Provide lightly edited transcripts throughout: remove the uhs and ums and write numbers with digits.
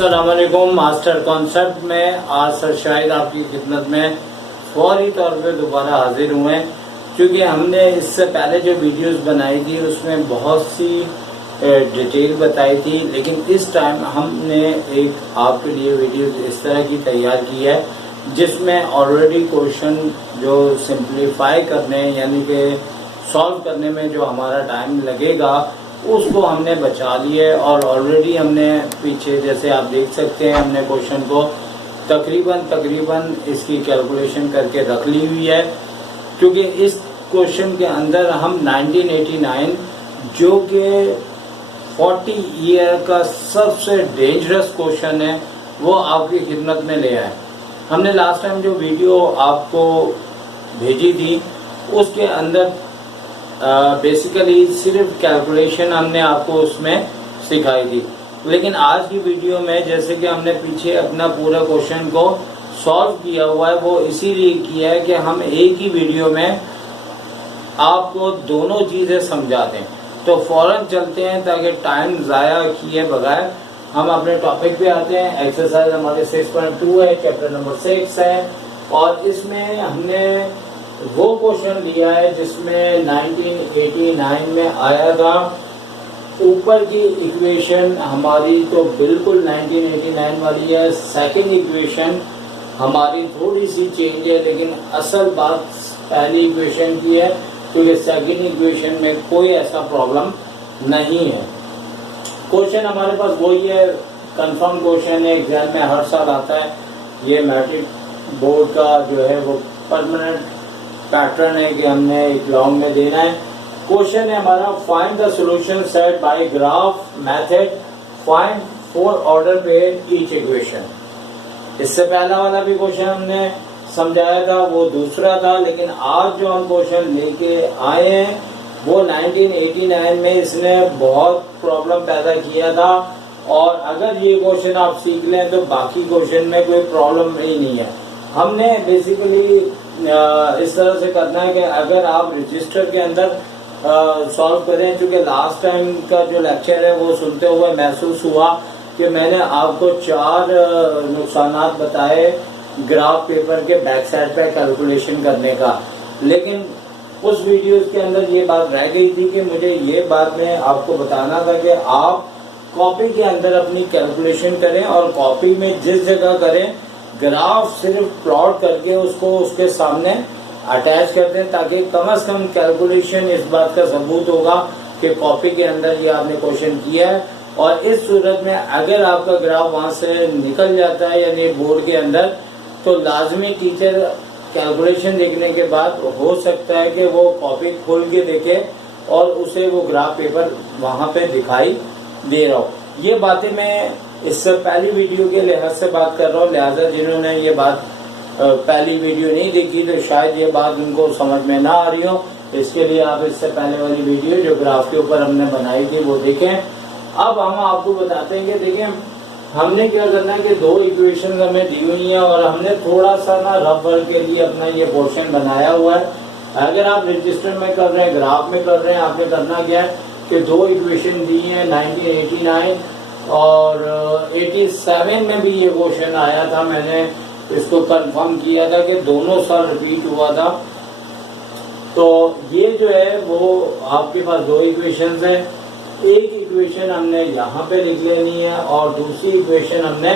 अस्सलामुअलैकुम। Master concept में आज सर शाहिद आपकी खिदमत में फौरी तौर पे दोबारा हाजिर हुए हैं, क्योंकि हमने इससे पहले जो वीडियोस बनाई थी उसमें बहुत सी डिटेल बताई थी, लेकिन इस टाइम हमने एक आपके लिए वीडियोस इस तरह की तैयार की है जिसमें ऑलरेडी क्वेश्चन जो सिंप्लीफाई करने यानी कि सॉल्व करने में जो हमारा टाइम लगेगा उसको हमने बचा लिया है। और ऑलरेडी हमने पीछे जैसे आप देख सकते हैं हमने क्वेश्चन को तकरीबन इसकी कैलकुलेशन करके रख ली हुई है, क्योंकि इस क्वेश्चन के अंदर हम 1989 जो कि 40 ईयर का सबसे डेंजरस क्वेश्चन है वो आपकी खिदमत में ले आए। हमने लास्ट टाइम जो वीडियो आपको भेजी थी उसके अंदर बेसिकली सिर्फ कैलकुलेशन हमने आपको उसमें सिखाई थी, लेकिन आज की वीडियो में जैसे कि हमने पीछे अपना पूरा क्वेश्चन को सॉल्व किया हुआ है, वो इसीलिए किया है कि हम एक ही वीडियो में आपको दोनों चीज़ें समझा दें। तो फौरन चलते हैं ताकि टाइम ज़ाया किए बगैर हम अपने टॉपिक पे आते हैं। एक्सरसाइज हमारे 6.2 है, चैप्टर नंबर 6 है, और इसमें हमने वो क्वेश्चन लिया है जिसमें 1989 में आया था। ऊपर की इक्वेशन हमारी तो बिल्कुल 1989 वाली है, सेकंड इक्वेशन हमारी थोड़ी सी चेंज है, लेकिन असल बात पहली इक्वेशन की है, क्योंकि सेकंड इक्वेशन में कोई ऐसा प्रॉब्लम नहीं है। क्वेश्चन हमारे पास वही है, कंफर्म क्वेश्चन है, एग्जाम में हर साल आता है। ये मैट्रिक बोर्ड का जो है वो परमानेंट पैटर्न है कि हमने एक लॉन्ग में देना है। क्वेश्चन है हमारा, find the solution set by graph method, find 4 order pair each equation. इससे पहला वाला भी क्वेश्चन हमने समझाया था, वो दूसरा था, लेकिन आज जो हम क्वेश्चन लेके आए हैं वो 1989 में इसने बहुत प्रॉब्लम पैदा किया था, और अगर ये क्वेश्चन आप सीख लें तो बाकी क्वेश्चन में कोई प्रॉब्लम ही नहीं है। हमने बेसिकली इस तरह से करना है कि अगर आप रजिस्टर के अंदर सॉल्व करें, क्योंकि लास्ट टाइम का जो लेक्चर है वो सुनते हुए महसूस हुआ कि मैंने आपको 4 नुकसानात बताए ग्राफ पेपर के बैक साइड पे कैलकुलेशन करने का, लेकिन उस वीडियो के अंदर ये बात रह गई थी कि मुझे ये बात में आपको बताना था कि आप कॉपी के अंदर अपनी कैलकुलेशन करें, और कॉपी में जिस जगह करें ग्राफ सिर्फ प्लॉट करके उसको उसके सामने अटैच कर दें, ताकि कम से कम कैलकुलेशन इस बात का सबूत होगा कि कॉपी के अंदर ये आपने क्वेश्चन किया है। और इस सूरत में अगर आपका ग्राफ वहां से निकल जाता है यानी बोर्ड के अंदर, तो लाजमी टीचर कैलकुलेशन देखने के बाद हो सकता है कि वो कॉपी खोल के देखे और उसे वो ग्राफ पेपर वहां पे दिखाई दे रहा हो। ये बातें मैं इससे पहली वीडियो के लिहाज से बात कर रहा हूँ, लिहाजा जिन्होंने ये बात पहली वीडियो नहीं देखी तो शायद ये बात उनको समझ में ना आ रही हो, इसके लिए आप इससे पहले वाली वीडियो जो ग्राफ के ऊपर हमने बनाई थी वो देखें। अब हम आपको बताते हैं कि देखें हमने क्या करना है कि 2 इक्वेशन हमें दी हुई हैं, और हमने थोड़ा सा ना रफ वर्क के लिए अपना ये पोर्शन बनाया हुआ है। अगर आप रजिस्टर में कर रहे हैं, ग्राफ में कर रहे हैं, आपने करना क्या है कि 2 इक्वेशन दी हैं 1989 और 87 में भी ये क्वेश्चन आया था। मैंने इसको कंफर्म किया था कि दोनों साल रिपीट हुआ था। तो ये जो है वो आपके पास 2 इक्वेशंस हैं, एक इक्वेशन हमने यहाँ पे लिख लेनी है और दूसरी इक्वेशन हमने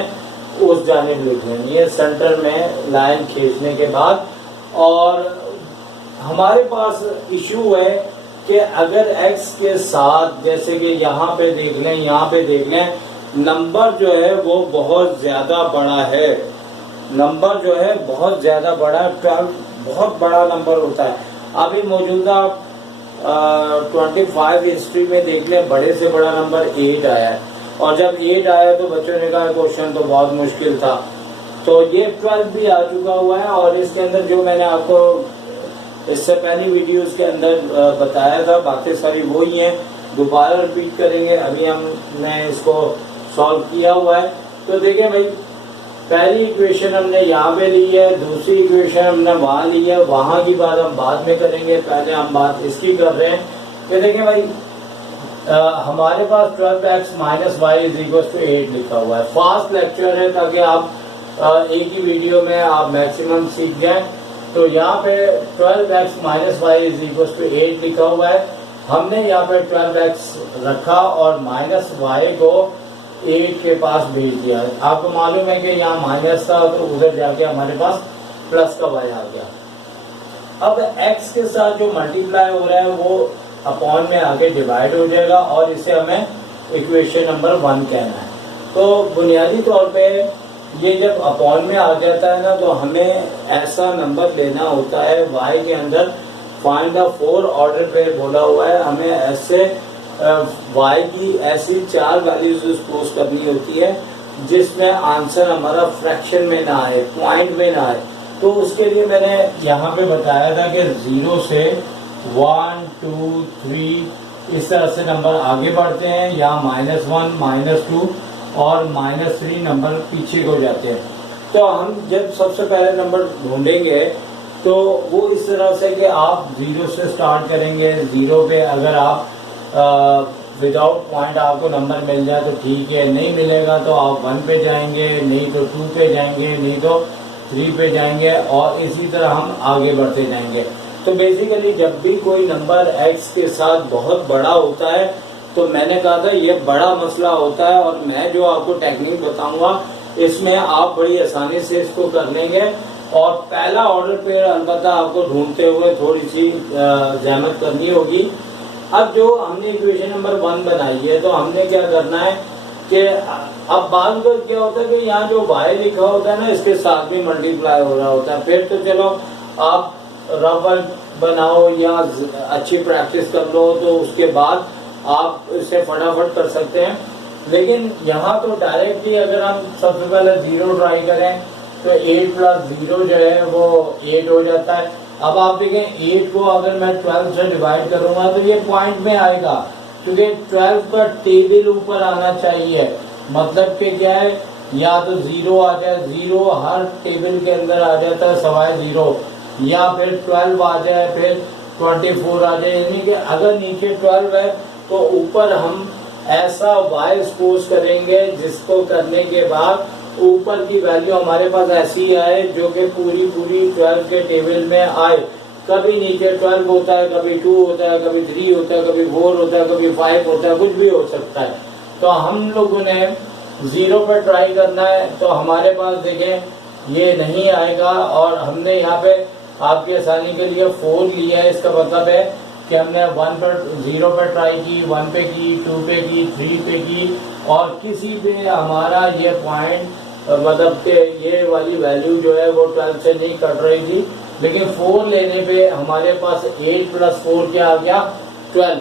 उस जानिब लिख लेनी है सेंटर में लाइन खींचने के बाद। और हमारे पास इशू है कि अगर x के साथ जैसे कि यहाँ पे देख लें, यहाँ पे देख लें, नंबर जो है वो बहुत ज्यादा बड़ा है, नंबर जो है बहुत ज्यादा बड़ा, 12 बहुत बड़ा नंबर होता है। अभी मौजूदा 25 हिस्ट्री में देख लें, बड़े से बड़ा नंबर 8 आया है, और जब 8 आया तो बच्चों ने कहा क्वेश्चन तो बहुत मुश्किल था। तो ये 12 भी आ चुका हुआ है, और इसके अंदर जो मैंने आपको इससे पहली वीडियोस के अंदर बताया था बातें सारी वही हैं, दोबारा रिपीट करेंगे। अभी हमने इसको सॉल्व किया हुआ है। तो देखिए भाई, पहली इक्वेशन हमने यहाँ पे ली है, दूसरी इक्वेशन हमने वहां ली है, वहां की बात हम बाद में करेंगे, पहले हम बात इसकी कर रहे हैं। तो देखिए भाई, हमारे पास 12x minus Y is equal to 8 लिखा हुआ है। फास्ट लेक्चर है ताकि आप एक ही वीडियो में आप मैक्सिमम सीख जाएं। तो यहाँ पे 12x minus Y is equal to 8 लिखा हुआ है। हमने यहाँ पे 12x रखा और माइनस वाई को 8 के पास भेज दिया। आपको मालूम है कि यहाँ माइनस था तो उधर जाके हमारे पास प्लस का वाई आ गया। अब x के साथ जो मल्टीप्लाई हो रहा है वो अपॉन में आके डिवाइड हो जाएगा और इसे हमें इक्वेशन नंबर 1 कहना है। तो बुनियादी तौर पे ये जब अपॉन में आ जाता है ना तो हमें ऐसा नंबर लेना होता है y के अंदर फाइंड द 4 ऑर्डर पे बोला हुआ है। हमें ऐसे y की ऐसी 4 वैल्यूज सपोज करनी होती है जिसमें आंसर हमारा फ्रैक्शन में ना आए, पॉइंट में ना आए। तो उसके लिए मैंने यहाँ पे बताया था कि 0 से 1 2 3 इस तरह से नंबर आगे बढ़ते हैं, यहाँ -1 -2 और -3 नंबर पीछे हो जाते हैं। तो हम जब सबसे पहले नंबर ढूंढेंगे तो वो इस तरह से कि आप 0 से स्टार्ट करेंगे। 0 पे अगर आप विदाउट पॉइंट आपको नंबर मिल जाए तो ठीक है, नहीं मिलेगा तो आप 1 पे जाएंगे, नहीं तो 2 पे जाएंगे, नहीं तो 3 पे जाएंगे और इसी तरह हम आगे बढ़ते जाएंगे। तो बेसिकली जब भी कोई नंबर x के साथ बहुत बड़ा होता है तो मैंने कहा था ये बड़ा मसला होता है और मैं जो आपको टेक्निक बताऊंगा इसमें आप बड़ी आसानी से इसको कर लेंगे। और पहला ऑर्डर पेयर अलबत्ता आपको ढूंढते हुए थोड़ी सी जहमत करनी होगी। अब जो हमने इक्वेशन नंबर 1 बनाई है तो हमने क्या करना है कि अब बाद में क्या होता है कि यहाँ जो y लिखा होता है ना इसके साथ भी मल्टीप्लाई हो रहा होता है। फिर तो चलो आप रफ बनाओ या अच्छी प्रैक्टिस कर लो तो उसके बाद आप इसे फटाफट कर सकते हैं। लेकिन यहाँ तो डायरेक्टली अगर हम सबसे पहले 0 ट्राई करें तो 8 + 0 जो है वो 8 हो जाता है। अब आप देखें 8 को अगर मैं 12 से डिवाइड करूंगा तो ये पॉइंट में आएगा क्योंकि 12 का टेबल ऊपर आना चाहिए। मतलब कि क्या है, या तो 0 आ जाए, 0 हर टेबल के अंदर आ जाता है सवाए 0, या फिर 12 आ जाए, फिर 24 आ जाए। यानी कि अगर नीचे 12 है तो ऊपर हम ऐसा y सपोज करेंगे जिसको करने के बाद ऊपर की वैल्यू हमारे पास ऐसी आए जो कि पूरी 12 के टेबल में आए। कभी नीचे 12 होता है, कभी 2 होता है, कभी 3 होता है, कभी 4 होता है, कभी 5 होता है, कुछ भी हो सकता है। तो हम लोगों ने 0 पर ट्राई करना है तो हमारे पास देखें ये नहीं आएगा और हमने यहाँ पे आपकी आसानी के लिए 4 लिया है। इसका मतलब है कि हमने 0 पर ट्राई की, 1 पे की, 2 पे की, 3 पे की और किसी पे हमारा ये पॉइंट मतलब कि ये वाली वैल्यू जो है वो 12 से नहीं कट रही थी। लेकिन 4 लेने पे हमारे पास 8 + 4 क्या आ गया, 12।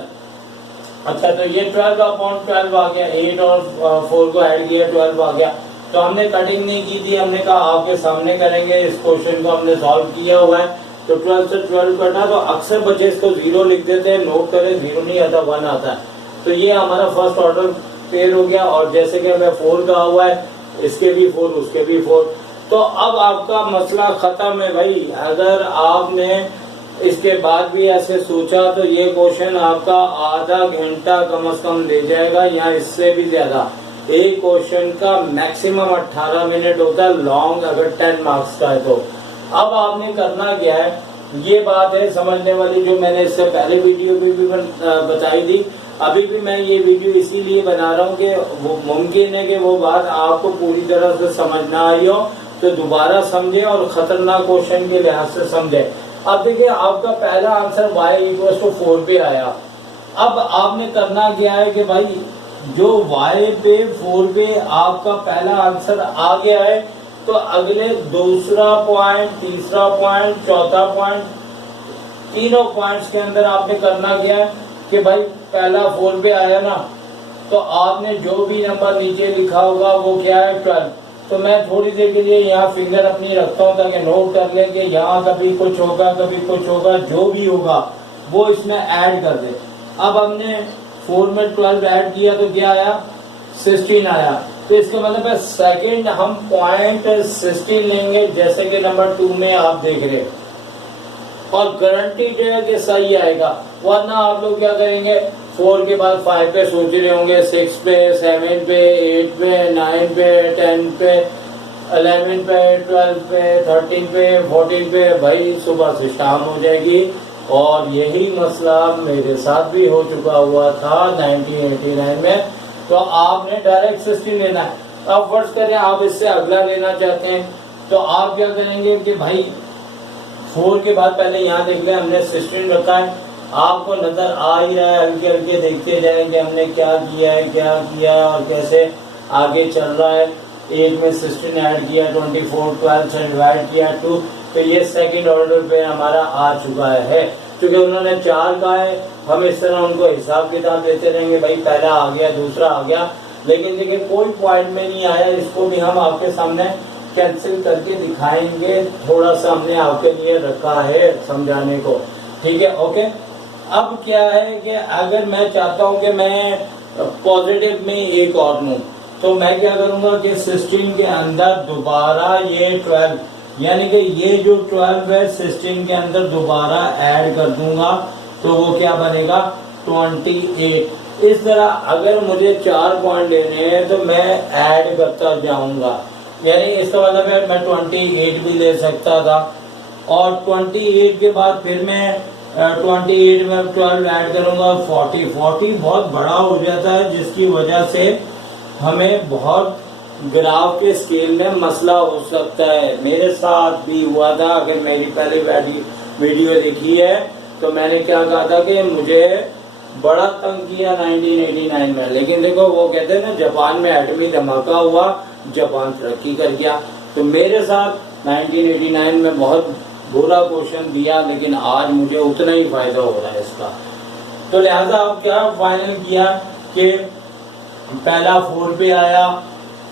अच्छा, तो ये 12/12 आ गया, 8 और 4 को ऐड किया 12 आ गया। तो हमने कटिंग नहीं की थी, हमने कहा आपके सामने करेंगे। इस क्वेश्चन को हमने सॉल्व किया हुआ है। तो 12 से 12 कटा तो अक्सर बच्चे इसको 0 लिख देते हैं। नोट करें 0 नहीं आता, 1 आता है। तो ये हमारा फर्स्ट ऑर्डर पेयर हो गया और जैसे कि हमें 4 कहा हुआ है, इसके भी 4 उसके भी 4। तो अब आपका मसला खत्म है भाई। अगर आपने इसके बाद भी ऐसे सोचा तो ये क्वेश्चन आपका आधा घंटा कम से कम ले जाएगा या इससे भी ज्यादा। एक क्वेश्चन का मैक्सिमम 18 मिनट होता है लॉन्ग, अगर 10 मार्क्स का है तो। अब आपने करना क्या है, ये बात है समझने वाली जो मैंने इससे पहले वीडियो में भी बताई थी। अभी भी मैं ये वीडियो इसीलिए बना रहा हूँ कि वो मुमकिन है कि वो बात आपको पूरी तरह से समझ ना आई हो तो दोबारा समझे और खतरनाक क्वेश्चन के लिहाज से समझे। अब देखिए आपका पहला आंसर y = 4 पे आया। अब आपने करना क्या है कि भाई जो y पे 4 पे आपका पहला आंसर आ गया है तो अगले दूसरा पॉइंट, तीसरा पॉइंट, चौथा पॉइंट, तीनों पॉइंट्स के अंदर आपने करना क्या है कि भाई पहला 4 पे आया ना तो आपने जो भी नंबर नीचे लिखा होगा वो क्या है, 12। तो मैं थोड़ी देर के लिए यहाँ फिंगर अपनी रखता हूँ ताकि नोट कर लें कि यहाँ कभी कुछ होगा, कभी कुछ होगा, जो भी होगा वो इसमें ऐड कर दे। अब हमने 4 में 12 ऐड किया तो क्या आया, 16 आया। तो इसका मतलब है सेकंड हम पॉइंट 16 लेंगे जैसे कि नंबर 2 में आप देख रहे और गारंटी जो है कि सही आएगा। वरना आप लोग क्या करेंगे 4 के बाद 5 पे सोच रहे होंगे, 6 पे, 7 पे, 8 पे, 9 पे, 10 पे, 11 पे, 12 पे, 13 पे, 14 पे। भाई सुबह से शाम हो जाएगी और यही मसला मेरे साथ भी हो चुका हुआ था 1989 में। तो आपने डायरेक्ट 16 लेना है। अब फर्ज करें आप इससे अगला लेना चाहते हैं तो आप क्या करेंगे कि भाई 4 के बाद पहले यहाँ देख लें हमने 16 रखा है, आपको नजर आ ही रहा है, हल्के हल्के देखते जाएंगे हमने क्या किया और कैसे आगे चल रहा है। 8 में 16 ऐड किया, 24, 12 से डिवाइड किया 2, तो ये सेकंड ऑर्डर पे हमारा आ चुका है। क्योंकि उन्होंने 4 कहा है, हम इस तरह उनको हिसाब किताब देते रहेंगे, भाई पहला आ गया, दूसरा आ गया, लेकिन देखिए कोई पॉइंट में नहीं आया। इसको भी हम आपके सामने कैंसिल करके दिखाएंगे, थोड़ा सा हमने आपके लिए रखा है समझाने को, ठीक है। ओके, अब क्या है कि अगर मैं चाहता हूं कि मैं पॉजिटिव में एक और लूं, तो मैं क्या करूंगा कि 16 के अंदर दोबारा ये 12, यानी कि ये जो 12 है 16 के अंदर दोबारा ऐड कर दूंगा, तो वो क्या बनेगा 28। इस तरह अगर मुझे 4 पॉइंट लेने हैं तो मैं ऐड करता जाऊंगा, यानी इसका मतलब है मैं 28 भी ले सकता था और 28 के बाद फिर मैं 28 में 12 ऐड करूंगा 40 बहुत बड़ा हो जाता है, जिसकी वजह से हमें बहुत ग्राफ के स्केल में मसला हो सकता है। मेरे साथ भी हुआ था, अगर मेरी पहले वीडियो देखी है तो मैंने क्या कहा था कि मुझे बड़ा तंग किया 1989 में, लेकिन देखो वो कहते हैं ना जापान में एटमी धमाका हुआ, जापान तरक्की कर गया। तो मेरे साथ 1989 में बहुत बुरा क्वेश्चन दिया, लेकिन आज मुझे उतना ही फायदा हो रहा है इसका। तो लिहाजा अब क्या फाइनल किया कि पहला 4 पे आया,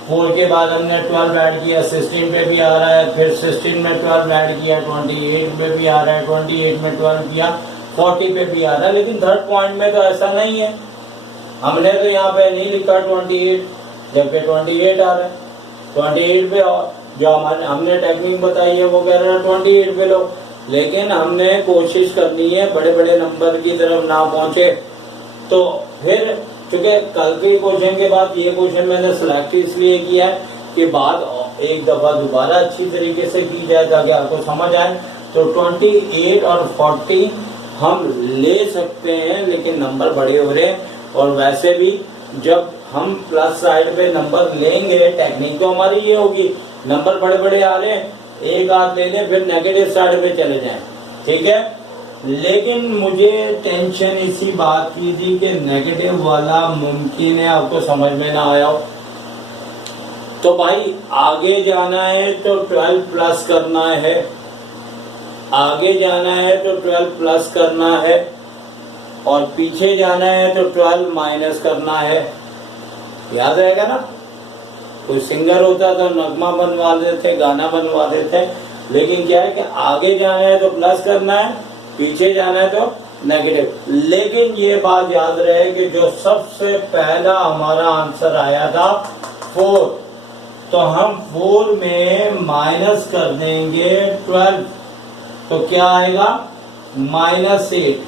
4 के बाद हमने 12 ऐड किया, 16 पे भी आ रहा है, फिर 16 में 12 ऐड किया, 28 पे भी आ रहा है, 28 में 12 किया, 40 पे भी आ रहा है। लेकिन थर्ड पॉइंट में तो ऐसा नहीं है, हमने तो यहाँ पे नहीं लिखा 28, जबकि 28 आ रहा है। 28 पे और जो हमने टेक्निक बताई है वो कह रहा है 28 पे लो, लेकिन हमने कोशिश करनी है बड़े बड़े नंबर की तरफ ना पहुंचे। तो फिर क्योंकि कल के क्वेश्चन के बाद ये क्वेश्चन मैंने सिलेक्ट इसलिए किया है कि बाद एक दफा दोबारा अच्छी तरीके से की जाए ताकि आपको समझ आए। तो 28 और 40 हम ले सकते हैं, लेकिन नंबर बड़े हो रहे हैं, और वैसे भी जब हम प्लस साइड पे नंबर लेंगे टेक्निक तो हमारी ये होगी, नंबर बड़े बड़े आ रहे हैं, एक हाथ ले लें फिर नेगेटिव साइड पे चले जाएं, ठीक है। लेकिन मुझे टेंशन इसी बात की थी कि नेगेटिव वाला मुमकिन है आपको समझ में ना आया हो। तो भाई आगे जाना है तो 12 प्लस करना है, आगे जाना है तो 12 प्लस करना है, और पीछे जाना है तो 12 माइनस करना है। याद रहेगा ना, कोई सिंगर होता तो नगमा बनवा देते, गाना बनवा देते, लेकिन क्या है कि आगे जाना है तो प्लस करना है, पीछे जाना है तो नेगेटिव। लेकिन ये बात याद रहे कि जो सबसे पहला हमारा आंसर आया था 4, तो हम 4 में माइनस कर देंगे 12, तो क्या आएगा -8।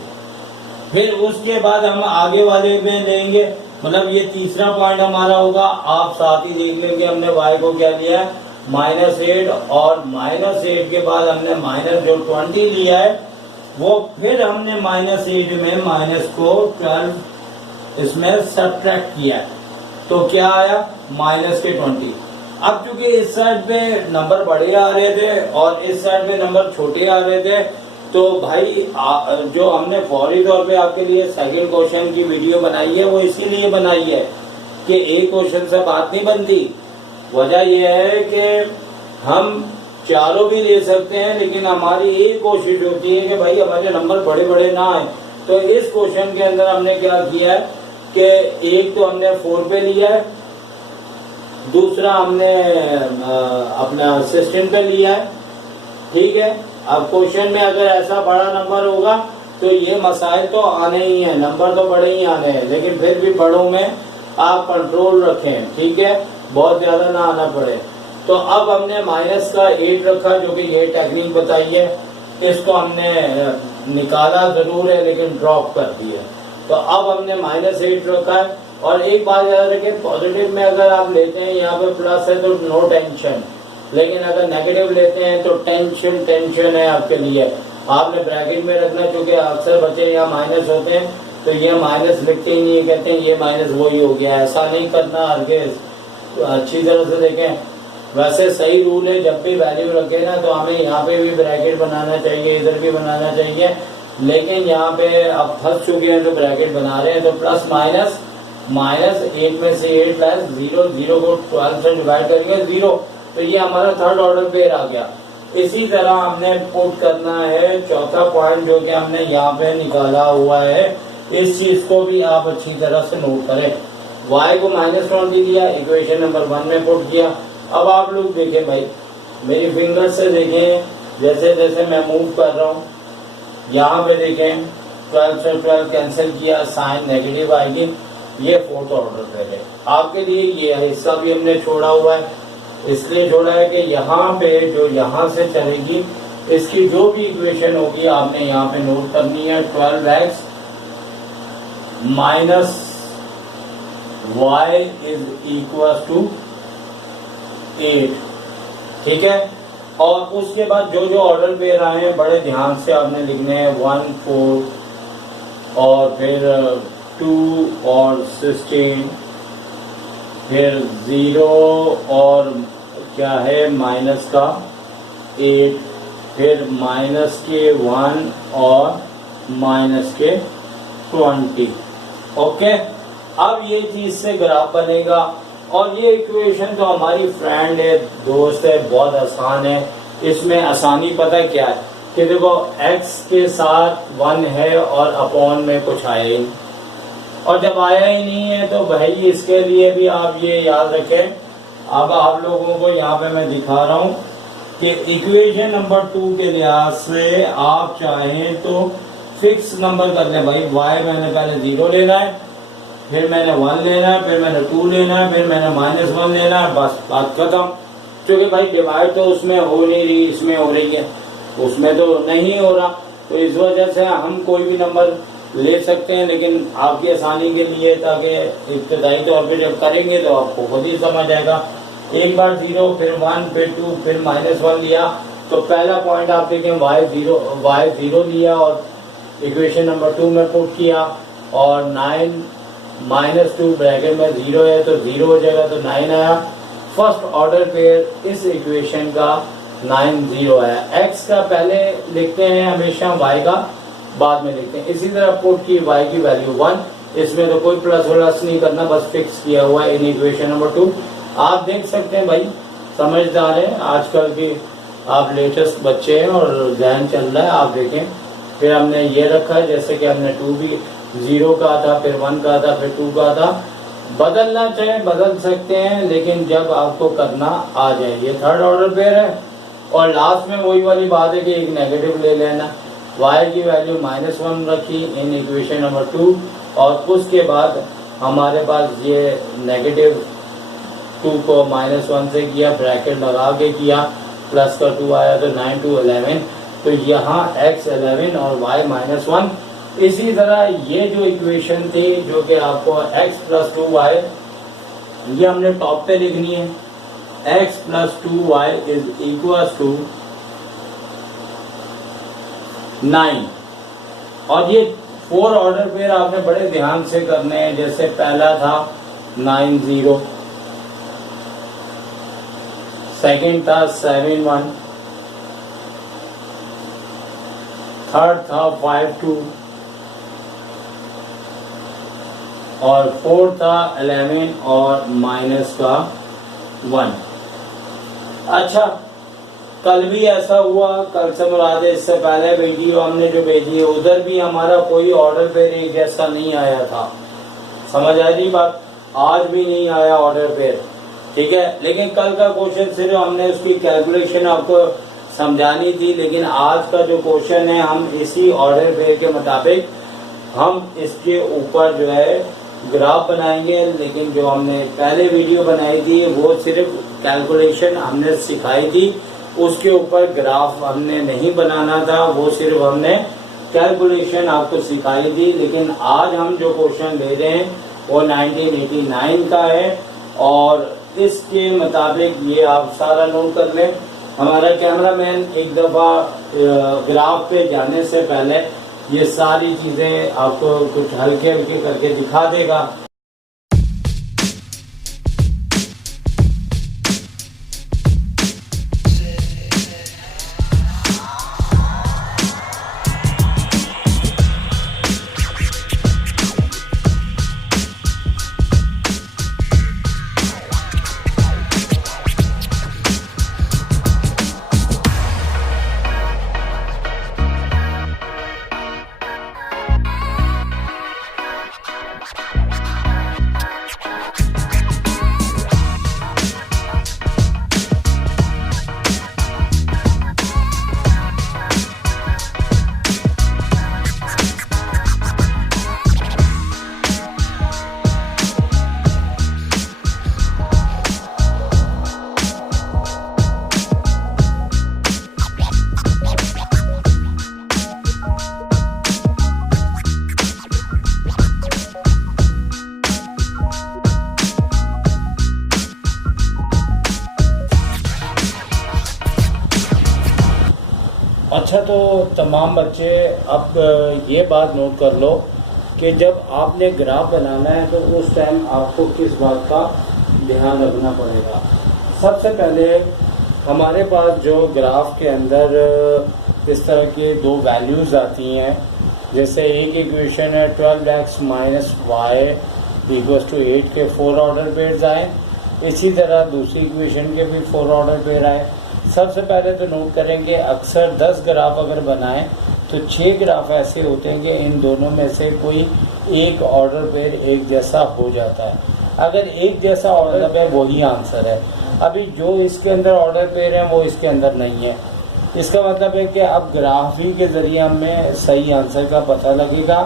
फिर उसके बाद हम आगे वाले में लेंगे, मतलब ये तीसरा पॉइंट हमारा होगा, आप साथ ही लिख लेंगे हमने y को क्या लिया है -8, और -8 के बाद हमने माइनस जो 20 लिया है वो फिर हमने -8 में माइनस को 12 इसमें सब्ट्रैक्ट किया है, तो क्या आया -20। अब चूंकि इस साइड पे नंबर बड़े आ रहे थे और इस साइड पे नंबर छोटे आ रहे थे, तो भाई जो हमने फौरी तौर पे आपके लिए सेकंड क्वेश्चन की वीडियो बनाई है वो इसीलिए बनाई है कि एक क्वेश्चन से बात नहीं बनती। वजह यह है कि हम चारों भी ले सकते हैं, लेकिन हमारी एक कोशिश होती है कि भाई हमारे नंबर बड़े बड़े ना आए। तो इस क्वेश्चन के अंदर हमने क्या किया है कि एक तो हमने 4 पे लिया है, दूसरा हमने अपना 16 पे लिया है, ठीक है। अब क्वेश्चन में अगर ऐसा बड़ा नंबर होगा तो ये मसाइल तो आने ही हैं, नंबर तो बड़े ही आने हैं, लेकिन फिर भी बड़ों में आप कंट्रोल रखें, ठीक है, बहुत ज्यादा ना आना पड़े। तो अब हमने माइनस का 8 रखा, जो कि ये टेक्निक बताई है, इसको हमने निकाला जरूर है लेकिन ड्रॉप कर दिया। तो अब हमने -8 रखा है। और एक बात याद रखें, पॉजिटिव में अगर आप लेते हैं यहाँ पे प्लस है तो नो टेंशन, लेकिन अगर नेगेटिव लेते हैं तो टेंशन है आपके लिए। आपने ब्रैकेट में रखना, क्योंकि अक्सर बच्चे यहाँ माइनस होते हैं तो ये माइनस लिखते ही नहीं, कहते हैं ये माइनस वही हो गया। ऐसा नहीं करना, हरगिज़ अच्छी तरह से देखें। वैसे सही रूल है, जब भी वैल्यू रखे ना तो हमें यहाँ पे भी ब्रैकेट बनाना चाहिए, इधर भी बनाना चाहिए, लेकिन यहाँ पे अब फंस चुके हैं तो ब्रैकेट बना रहे हैं। तो प्लस माइनस, -8 में से 8 लेस 0, 0 को 12 से डिवाइड करेंगे 0, तो ये हमारा थर्ड ऑर्डर पेयर आ गया। इसी तरह हमने पुट करना है चौथा पॉइंट जो कि हमने यहाँ पे निकाला हुआ है। इस चीज को भी आप अच्छी तरह से नोट करें। y को -20 दिया, इक्वेशन नंबर 1 में पुट किया। अब आप लोग देखें भाई, मेरी फिंगर से देखें, जैसे जैसे मैं मूव कर रहा हूँ, यहाँ पे देखें 12 से 12 कैंसिल किया, साइन नेगेटिव आएगी, ये फोर्थ ऑर्डर पे है। आपके लिए ये हिस्सा भी हमने छोड़ा हुआ है, इसलिए छोड़ा है कि यहाँ पे जो यहाँ से चलेगी इसकी जो भी इक्वेशन होगी आपने यहाँ पे नोट करनी है। 12x minus y is equal to 8, ठीक है। और उसके बाद जो जो ऑर्डर पेयर आए हैं बड़े ध्यान से आपने लिखने हैं, 1, 4 और फिर 2 और 16, फिर 0 और क्या है माइनस का 8, फिर माइनस के 1 और माइनस के 20। ओके, अब ये चीज से ग्राफ बनेगा। और ये इक्वेशन तो हमारी फ्रेंड है, दोस्त है, बहुत आसान है। इसमें आसानी पता है क्या है कि देखो x के साथ 1 है और अपॉन में कुछ आया ही नहीं, और जब आया ही नहीं है तो भाई इसके लिए भी आप ये याद रखें। अब आप लोगों को यहाँ पे मैं दिखा रहा हूँ कि इक्वेशन नंबर 2 के लिहाज से आप चाहें तो फिक्स नंबर कर लें। भाई y मैंने पहले 0 लेना है, फिर मैंने 1 लेना है, फिर मैंने 2 लेना है, फिर मैंने -1 लेना है, बस बात खत्म। क्योंकि भाई डिवाइड तो उसमें हो नहीं रही, इसमें हो रही है, उसमें तो नहीं हो रहा। तो इस वजह से हम कोई भी नंबर ले सकते हैं, लेकिन आपकी आसानी के लिए, ताकि इब्तदाई तौर पर जब करेंगे तो आपको खुद ही समझ आएगा। एक बार 0, फिर 1, फिर 2, फिर -1 लिया, तो पहला पॉइंट आप देखें y 0 लिया और इक्वेशन नंबर 2 में पुट किया, और 9 -2 ब्रैकेट में 0 है तो 0 हो जाएगा, तो 9 आया। फर्स्ट ऑर्डर पेयर इस इक्वेशन का 9, 0 आया। x का पहले लिखते हैं हमेशा, y का बाद में लिखते हैं। इसी तरह पुट की y की वैल्यू 1, इसमें तो कोई प्लस वलस नहीं करना, बस फिक्स किया हुआ है इन इक्वेशन नंबर 2। आप देख सकते हैं भाई, समझदार है, आजकल की आप लेटेस्ट बच्चे हैं और जहन चल रहा है, आप देखें। फिर हमने ये रखा है, जैसे कि हमने 2 भी 0 का था, फिर 1 का था, फिर 2 का था। बदलना चाहे बदल सकते हैं, लेकिन जब आपको करना आ जाए। ये थर्ड ऑर्डर पेयर है, और लास्ट में वही वाली बात है कि एक नेगेटिव ले लेना। y की वैल्यू -1 रखी इन इक्वेशन नंबर 2, और उसके बाद हमारे पास ये नेगेटिव 2 को -1 से किया, ब्रैकेट लगा के किया, प्लस का 2 आया तो 9 to 11, तो यहाँ x 11 और y -1। इसी तरह ये जो इक्वेशन थी जो कि आपको x + 2y, ये हमने टॉप पे लिखनी है। x + 2y is equal to 9, और ये 4 ऑर्डर पेयर आपने बड़े ध्यान से करने हैं। जैसे पहला था 9, 0, सेकेंड था 7, 1, थर्ड था 5, 2, और फोर्थ था 11 और -1। अच्छा, कल भी ऐसा हुआ, कल से मुराद है इससे पहले वीडियो हमने जो भेजी है उधर भी हमारा कोई ऑर्डर पेयर एक जैसा नहीं आया था। समझ आ रही बात? आज भी नहीं आया ऑर्डर पेयर, ठीक है। लेकिन कल का क्वेश्चन सिर्फ हमने उसकी कैलकुलेशन आपको समझानी थी, लेकिन आज का जो क्वेश्चन है हम इसी ऑर्डर पेयर के मुताबिक हम इसके ऊपर जो है ग्राफ बनाएंगे। लेकिन जो हमने पहले वीडियो बनाई थी वो सिर्फ कैलकुलेशन हमने सिखाई थी, उसके ऊपर ग्राफ हमने नहीं बनाना था, वो सिर्फ हमने कैलकुलेशन आपको सिखाई थी, लेकिन आज हम जो क्वेश्चन ले रहे हैं वो 1989 का है और इसके मुताबिक ये आप सारा नोट कर लें। हमारा कैमरामैन एक दफ़ा ग्राफ पे जाने से पहले ये सारी चीज़ें आपको कुछ हल्के हल्के करके दिखा देगा। अच्छा, तो तमाम बच्चे अब ये बात नोट कर लो कि जब आपने ग्राफ बनाना है तो उस टाइम आपको किस बात का ध्यान रखना पड़ेगा। सबसे पहले हमारे पास जो ग्राफ के अंदर इस तरह के दो वैल्यूज़ आती हैं, जैसे एक इक्वेशन है 12x minus Y equals to 8 के 4 ऑर्डर पेयर्स आए, इसी तरह दूसरी इक्वेशन के भी 4 ऑर्डर पेयर आए। सबसे पहले तो नोट करेंगे अक्सर 10 ग्राफ अगर बनाएं तो 6 ग्राफ ऐसे होते हैं कि इन दोनों में से कोई एक ऑर्डर पेयर एक जैसा हो जाता है। अगर एक जैसा ऑर्डर पेयर वही आंसर है। अभी जो इसके अंदर ऑर्डर पेयर है वो इसके अंदर नहीं है, इसका मतलब है कि अब ग्राफ ही के ज़रिए हमें सही आंसर का पता लगेगा।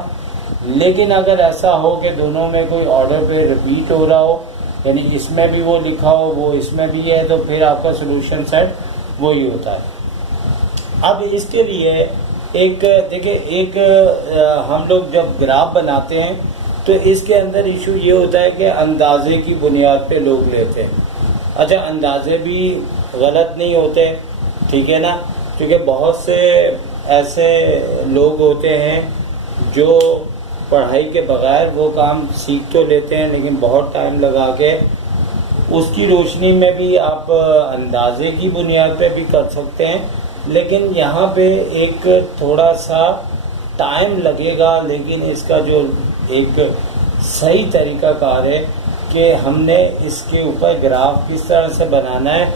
लेकिन अगर ऐसा हो कि दोनों में कोई ऑर्डर पेयर रिपीट हो रहा हो, यानी इसमें भी वो लिखा हो वो इसमें भी है, तो फिर आपका सॉल्यूशन सेट वही होता है। अब इसके लिए एक देखिए, एक हम लोग जब ग्राफ बनाते हैं तो इसके अंदर इशू ये होता है कि अंदाजे की बुनियाद पे लोग लेते हैं। अच्छा, अंदाजे भी गलत नहीं होते, ठीक है ना, क्योंकि बहुत से ऐसे लोग होते हैं जो पढ़ाई के बगैर वो काम सीख तो लेते हैं, लेकिन बहुत टाइम लगा के उसकी रोशनी में भी आप अंदाजे की बुनियाद पे भी कर सकते हैं। लेकिन यहाँ पे एक थोड़ा सा टाइम लगेगा, लेकिन इसका जो एक सही तरीक़ाकार है कि हमने इसके ऊपर ग्राफ किस तरह से बनाना है,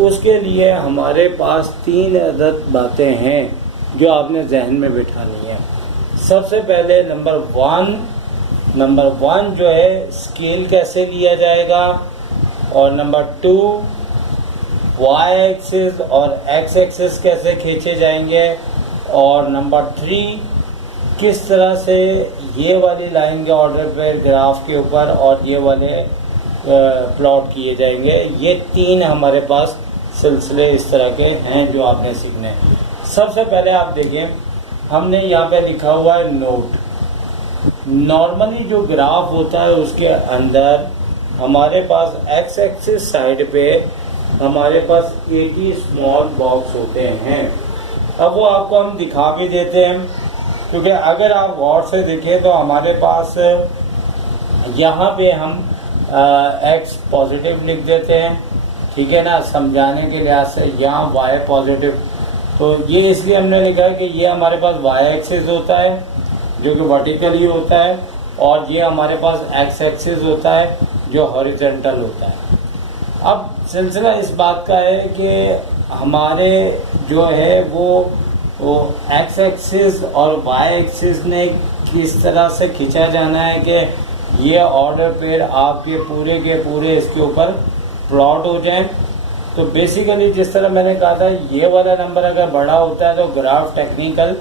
उसके लिए हमारे पास 3 अदद बातें हैं जो आपने जहन में बिठानी है। सबसे पहले नंबर वन जो है स्केल कैसे लिया जाएगा, और नंबर 2 वाई एक्सिस और एक्स एक्सिस कैसे खींचे जाएंगे, और नंबर 3 किस तरह से ये वाली लाइन के ऑर्डर पे ग्राफ के ऊपर और ये वाले प्लॉट किए जाएंगे। ये 3 हमारे पास सिलसिले इस तरह के हैं जो आपने सीखने हैं। सबसे पहले आप देखिए, हमने यहाँ पे लिखा हुआ है नोट। नॉर्मली जो ग्राफ होता है उसके अंदर हमारे पास एक्स एक्सिस साइड पे हमारे पास 80 स्मॉल बॉक्स होते हैं। अब वो आपको हम दिखा भी देते हैं, क्योंकि अगर आप गौर से देखें तो हमारे पास यहाँ पे हम एक्स पॉजिटिव लिख देते हैं, ठीक है ना, समझाने के लिहाज से। यहाँ वाई पॉजिटिव, तो ये इसलिए हमने लिखा है कि ये हमारे पास वाई एक्सिस होता है जो कि वर्टिकली होता है, और ये हमारे पास एक्स एक्सिस होता है जो हॉरिजॉन्टल होता है। अब सिलसिला इस बात का है कि हमारे जो है वो एक्स एक्सिस और वाई एक्सिस ने किस तरह से खींचा जाना है कि ये ऑर्डर पेयर आपके पूरे के पूरे इसके ऊपर प्लॉट हो जाएं। तो बेसिकली जिस तरह मैंने कहा था, ये वाला नंबर अगर बड़ा होता है तो ग्राफ टेक्निकल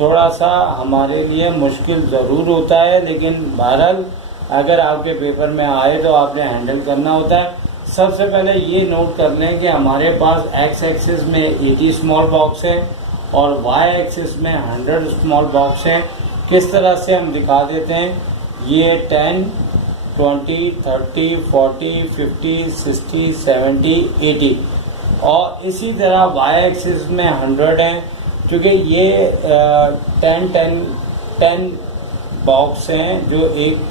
थोड़ा सा हमारे लिए मुश्किल ज़रूर होता है, लेकिन बहरहाल अगर आपके पेपर में आए तो आपने हैंडल करना होता है। सबसे पहले ये नोट कर लें कि हमारे पास एक्स एक्सिस में 80 स्मॉल बॉक्स है और वाई एक्सिस में 100 स्मॉल बॉक्स हैं। किस तरह से हम दिखा देते हैं, ये 10, 20, 30, 40, 50, 60, 70, 80 और इसी तरह वाई एक्सिस में 100 हैं, क्योंकि ये 10 बॉक्स हैं जो एक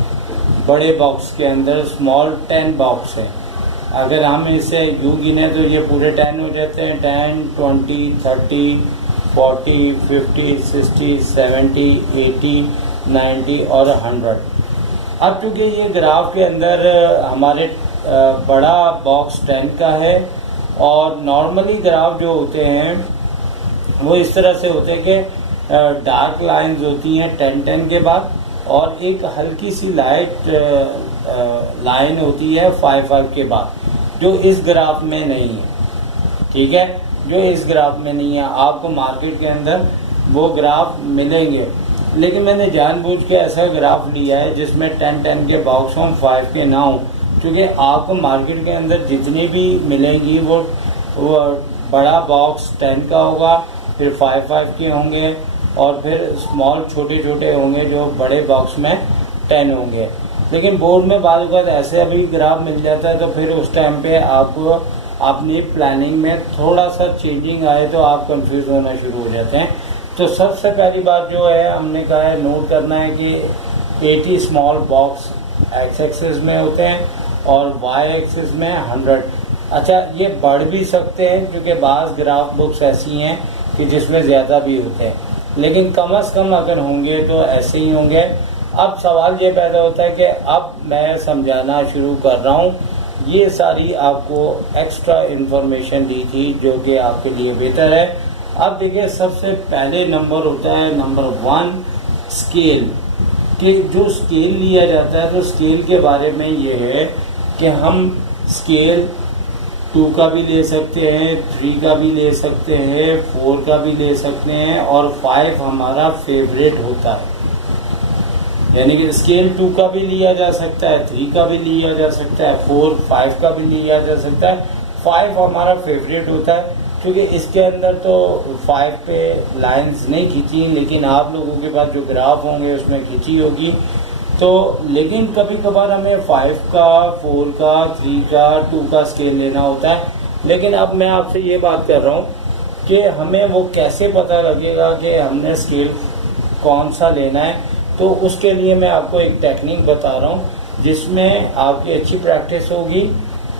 बड़े बॉक्स के अंदर स्मॉल 10 बॉक्स हैं। अगर हम इसे यूँ गिने तो ये पूरे 10 हो जाते हैं, 10, 20, 30, 40, 50, 60, 70, 80, 90 और 100। अब चूँकि ये ग्राफ के अंदर हमारे बड़ा बॉक्स 10 का है और नॉर्मली ग्राफ जो होते हैं वो इस तरह से होते हैं कि डार्क लाइंस होती हैं 10 के बाद और एक हल्की सी लाइट लाइन होती है 5 के बाद, जो इस ग्राफ में नहीं है। ठीक है, जो इस ग्राफ में नहीं है। आपको मार्केट के अंदर वो ग्राफ मिलेंगे, लेकिन मैंने जानबूझ के ऐसा ग्राफ लिया है जिसमें 10 के बॉक्स हों, 5 के ना हों, क्योंकि आपको मार्केट के अंदर जितनी भी मिलेंगी वो बड़ा बॉक्स 10 का होगा, फिर 5 के होंगे और फिर स्मॉल छोटे छोटे होंगे जो बड़े बॉक्स में 10 होंगे। लेकिन बोर्ड में बाद वक्त ऐसे अभी ग्राफ मिल जाता है तो फिर उस टाइम पे आपको अपनी प्लानिंग में थोड़ा सा चेंजिंग आए तो आप कंफ्यूज होना शुरू हो जाते हैं। तो सबसे पहली बात जो है हमने कहा है नोट करना है कि 80 स्मॉल बॉक्स एक्स एक्सिस में होते हैं और वाई एक्सिस में 100। अच्छा, ये बढ़ भी सकते हैं क्योंकि बाज़ ग्राफ बुक्स ऐसी हैं कि जिसमें ज़्यादा भी होते हैं, लेकिन कम से कम अगर होंगे तो ऐसे ही होंगे। अब सवाल ये पैदा होता है कि अब मैं समझाना शुरू कर रहा हूँ, ये सारी आपको एक्स्ट्रा इन्फॉर्मेशन दी थी जो कि आपके लिए बेहतर है। अब देखिए, सबसे पहले नंबर होता है नंबर 1 स्केल, कि जो स्केल लिया जाता है तो स्केल के बारे में ये है कि हम स्केल 2 का भी ले सकते हैं, 3 का भी ले सकते हैं, 4 का भी ले सकते हैं और 5 हमारा फेवरेट होता है। यानी कि स्केल 2 का भी लिया जा सकता है, 3 का भी लिया जा सकता है, 4, 5 का भी लिया जा सकता है। 5 हमारा फेवरेट होता है क्योंकि इसके अंदर तो 5 पे लाइंस नहीं खींची, लेकिन आप लोगों के पास जो ग्राफ होंगे उसमें खींची होगी। तो लेकिन कभी कभार हमें 5 का, 4 का, 3 का, 2 का स्केल लेना होता है। लेकिन अब मैं आपसे ये बात कर रहा हूँ कि हमें वो कैसे पता लगेगा कि हमने स्केल कौन सा लेना है। तो उसके लिए मैं आपको एक टेक्निक बता रहा हूँ जिसमें आपकी अच्छी प्रैक्टिस होगी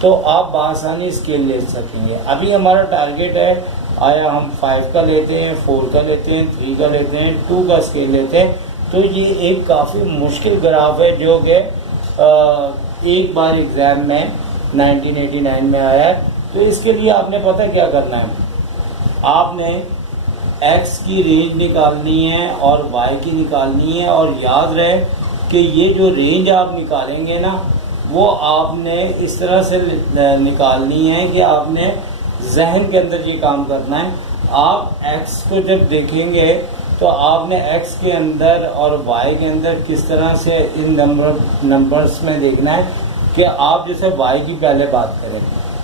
तो आप आसानी स्केल ले सकेंगे। अभी हमारा टारगेट है, आया हम 5 का लेते हैं, 4 का लेते हैं, 3 का लेते हैं, 2 का स्केल लेते हैं। तो ये एक काफ़ी मुश्किल ग्राफ है जो कि एक बार एग्ज़ाम में 1989 में आया है। तो इसके लिए आपने पता क्या करना है, आपने x की रेंज निकालनी है और y की निकालनी है, और याद रहे कि ये जो रेंज आप निकालेंगे ना वो आपने इस तरह से निकालनी है कि आपने जहन के अंदर ये काम करना है। आप x को जब देखेंगे तो आपने x के अंदर और y के अंदर किस तरह से इन नंबर्स में देखना है कि आप जैसे y की पहले बात करें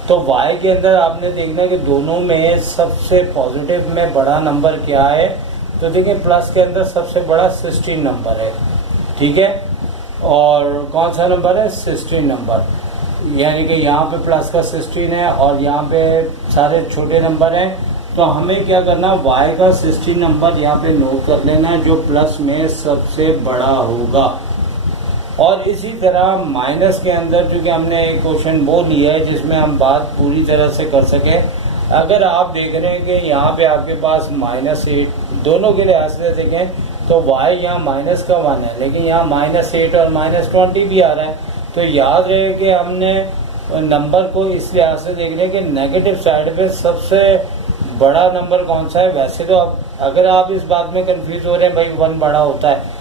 तो y के अंदर आपने देखना है कि दोनों में सबसे पॉजिटिव में बड़ा नंबर क्या है। तो देखिए, प्लस के अंदर सबसे बड़ा 16 नंबर है, ठीक है, और कौन सा नंबर है, 16 नंबर, यानी कि यहाँ पे प्लस का 16 है और यहाँ पे सारे छोटे नंबर हैं। तो हमें क्या करना है, y का 16 नंबर यहाँ पे नोट कर लेना है जो प्लस में सबसे बड़ा होगा। और इसी तरह माइनस के अंदर, क्योंकि हमने एक क्वेश्चन वो लिया है जिसमें हम बात पूरी तरह से कर सकें। अगर आप देख रहे हैं कि यहाँ पे आपके पास -8, दोनों के लिहाज से देखें तो y यहाँ -1 है, लेकिन यहाँ -8 और -20 भी आ रहा है। तो याद रहे कि हमने नंबर को इस लिहाज से देख रहे हैं कि नेगेटिव साइड पे सबसे बड़ा नंबर कौन सा है। वैसे तो अगर आप इस बात में कंफ्यूज हो रहे हैं भाई 1 बड़ा होता है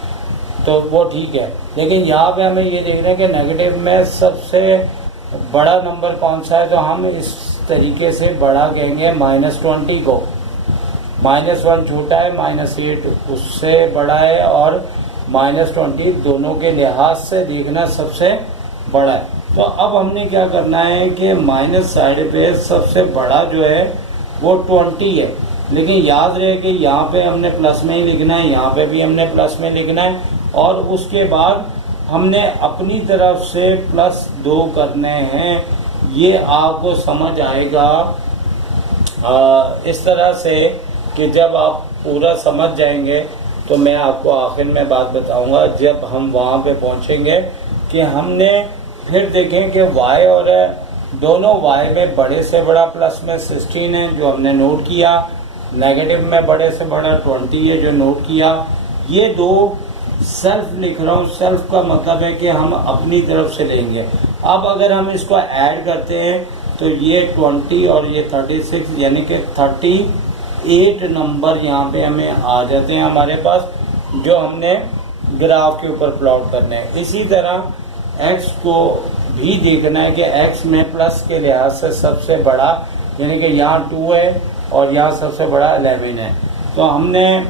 तो वो ठीक है, लेकिन यहाँ पे हमें ये देख रहे हैं कि नेगेटिव में सबसे बड़ा नंबर कौन सा है। तो हम इस तरीके से बड़ा कहेंगे -20 को। -1 छोटा है, -8 उससे बड़ा है और -20 दोनों के लिहाज से देखना सबसे बड़ा है। तो अब हमने क्या करना है कि माइनस साइड पे सबसे बड़ा जो है वो 20 है। लेकिन याद रहे कि यहाँ पे हमने प्लस में ही लिखना है, यहाँ पे भी हमने प्लस में लिखना है, और उसके बाद हमने अपनी तरफ से +2 करने हैं। ये आपको समझ आएगा इस तरह से कि जब आप पूरा समझ जाएंगे तो मैं आपको आखिर में बात बताऊंगा जब हम वहाँ पे पहुँचेंगे कि हमने फिर देखें कि y और दोनों y में बड़े से बड़ा प्लस में 16 है जो हमने नोट किया, नेगेटिव में बड़े से बड़ा 20 है जो नोट किया। ये दो सेल्फ लिख रहा हूँ, सेल्फ का मतलब है कि हम अपनी तरफ से लेंगे। अब अगर हम इसको ऐड करते हैं तो ये 20 और ये 36 यानी कि 38 नंबर यहाँ पे हमें आ जाते हैं हमारे पास, जो हमने ग्राफ के ऊपर प्लॉट करने हैं। इसी तरह x को भी देखना है कि x में प्लस के लिहाज से सबसे बड़ा यानी कि यहाँ 2 है और यहाँ सबसे बड़ा 11 है, तो हमने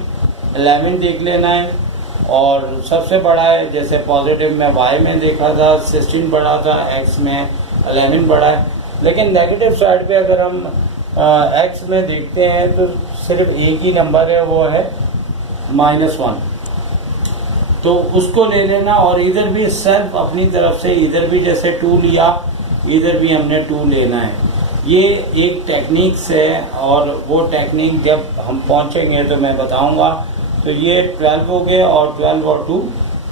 11 देख लेना है। और सबसे बड़ा है, जैसे पॉजिटिव में y में देखा था 16 बड़ा था, x में 11 बड़ा है। लेकिन नेगेटिव साइड पे अगर हम x में देखते हैं तो सिर्फ एक ही नंबर है, वो है -1, तो उसको ले लेना। और इधर भी सेल्फ अपनी तरफ से इधर भी जैसे 2 लिया, इधर भी हमने 2 लेना है। ये एक टेक्निक से, और वो टेक्निक जब हम पहुंचेंगे तो मैं बताऊंगा। तो ये 12 हो गए और 12 और 2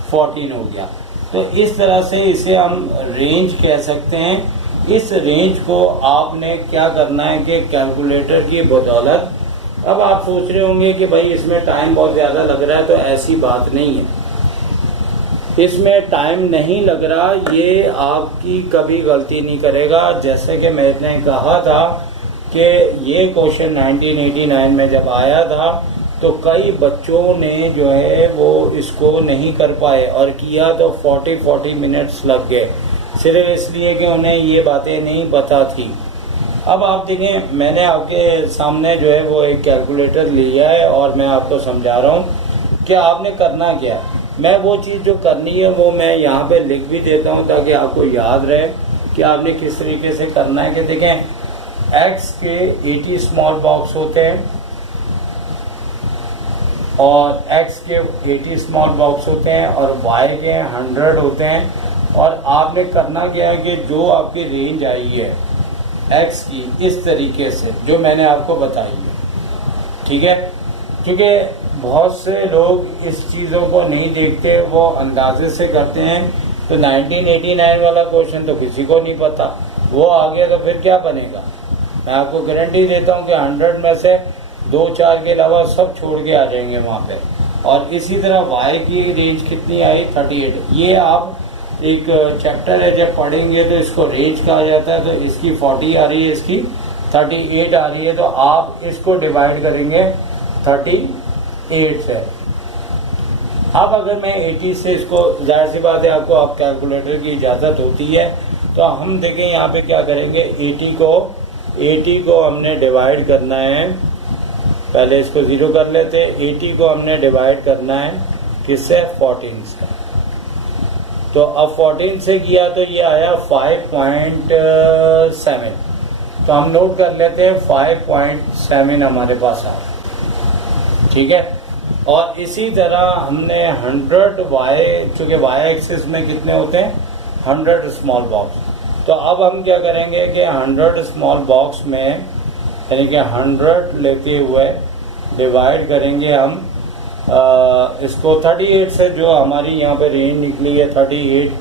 14 हो गया। तो इस तरह से इसे हम रेंज कह सकते हैं। इस रेंज को आपने क्या करना है कि कैलकुलेटर की बदौलत, अब आप सोच रहे होंगे कि भाई इसमें टाइम बहुत ज़्यादा लग रहा है, तो ऐसी बात नहीं है, इसमें टाइम नहीं लग रहा, ये आपकी कभी गलती नहीं करेगा। जैसे कि मैंने कहा था कि ये क्वेश्चन 1989 में जब आया था तो कई बच्चों ने जो है वो इसको नहीं कर पाए और किया तो 40 मिनट्स लग गए, सिर्फ इसलिए कि उन्हें ये बातें नहीं पता थी। अब आप देखें, मैंने आपके सामने जो है वो एक कैलकुलेटर लिया है और मैं आपको समझा रहा हूँ कि आपने करना क्या। मैं वो चीज़ जो करनी है वो मैं यहाँ पे लिख भी देता हूँ ताकि आपको याद रहे कि आपने किस तरीके से करना है। कि देखें, x के 80 स्मॉल बॉक्स होते हैं और x के 80 स्मॉल बॉक्स होते हैं और y के 100 होते हैं। और आपने करना क्या है कि जो आपकी रेंज आई है x की इस तरीके से जो मैंने आपको बताई है, ठीक है, क्योंकि बहुत से लोग इस चीज़ों को नहीं देखते, वो अंदाजे से करते हैं। तो 1989 वाला क्वेश्चन तो किसी को नहीं पता, वो आ गया तो फिर क्या बनेगा। मैं आपको गारंटी देता हूँ कि 100 में से 2-4 के अलावा सब छोड़ के आ जाएंगे वहाँ पे। और इसी तरह y की रेंज कितनी आई, 38। ये आप एक चैप्टर है, जब पढ़ेंगे तो इसको रेंज कहा जाता है। तो इसकी 40 आ रही है, इसकी 38 आ रही है, तो आप इसको डिवाइड करेंगे 38 से। अब अगर मैं 80 से इसको, जाहिर सी बात है आपको आप कैलकुलेटर की इजाज़त होती है, तो हम देखें यहाँ पे क्या करेंगे। 80 को हमने डिवाइड करना है, पहले इसको 0 कर लेते हैं। 80 को हमने डिवाइड करना है किससे, 14 से। तो अब 14 से किया तो ये आया 5.7, तो हम नोट कर लेते हैं 5.7 हमारे पास आया, ठीक है। और इसी तरह हमने 100 चूँकि y एक्सिस में कितने होते हैं, 100 स्मॉल बॉक्स। तो अब हम क्या करेंगे कि 100 स्मॉल बॉक्स में यानी कि 100 लेते हुए डिवाइड करेंगे हम इसको 38 से, जो हमारी यहाँ पे रेंज निकली है 38,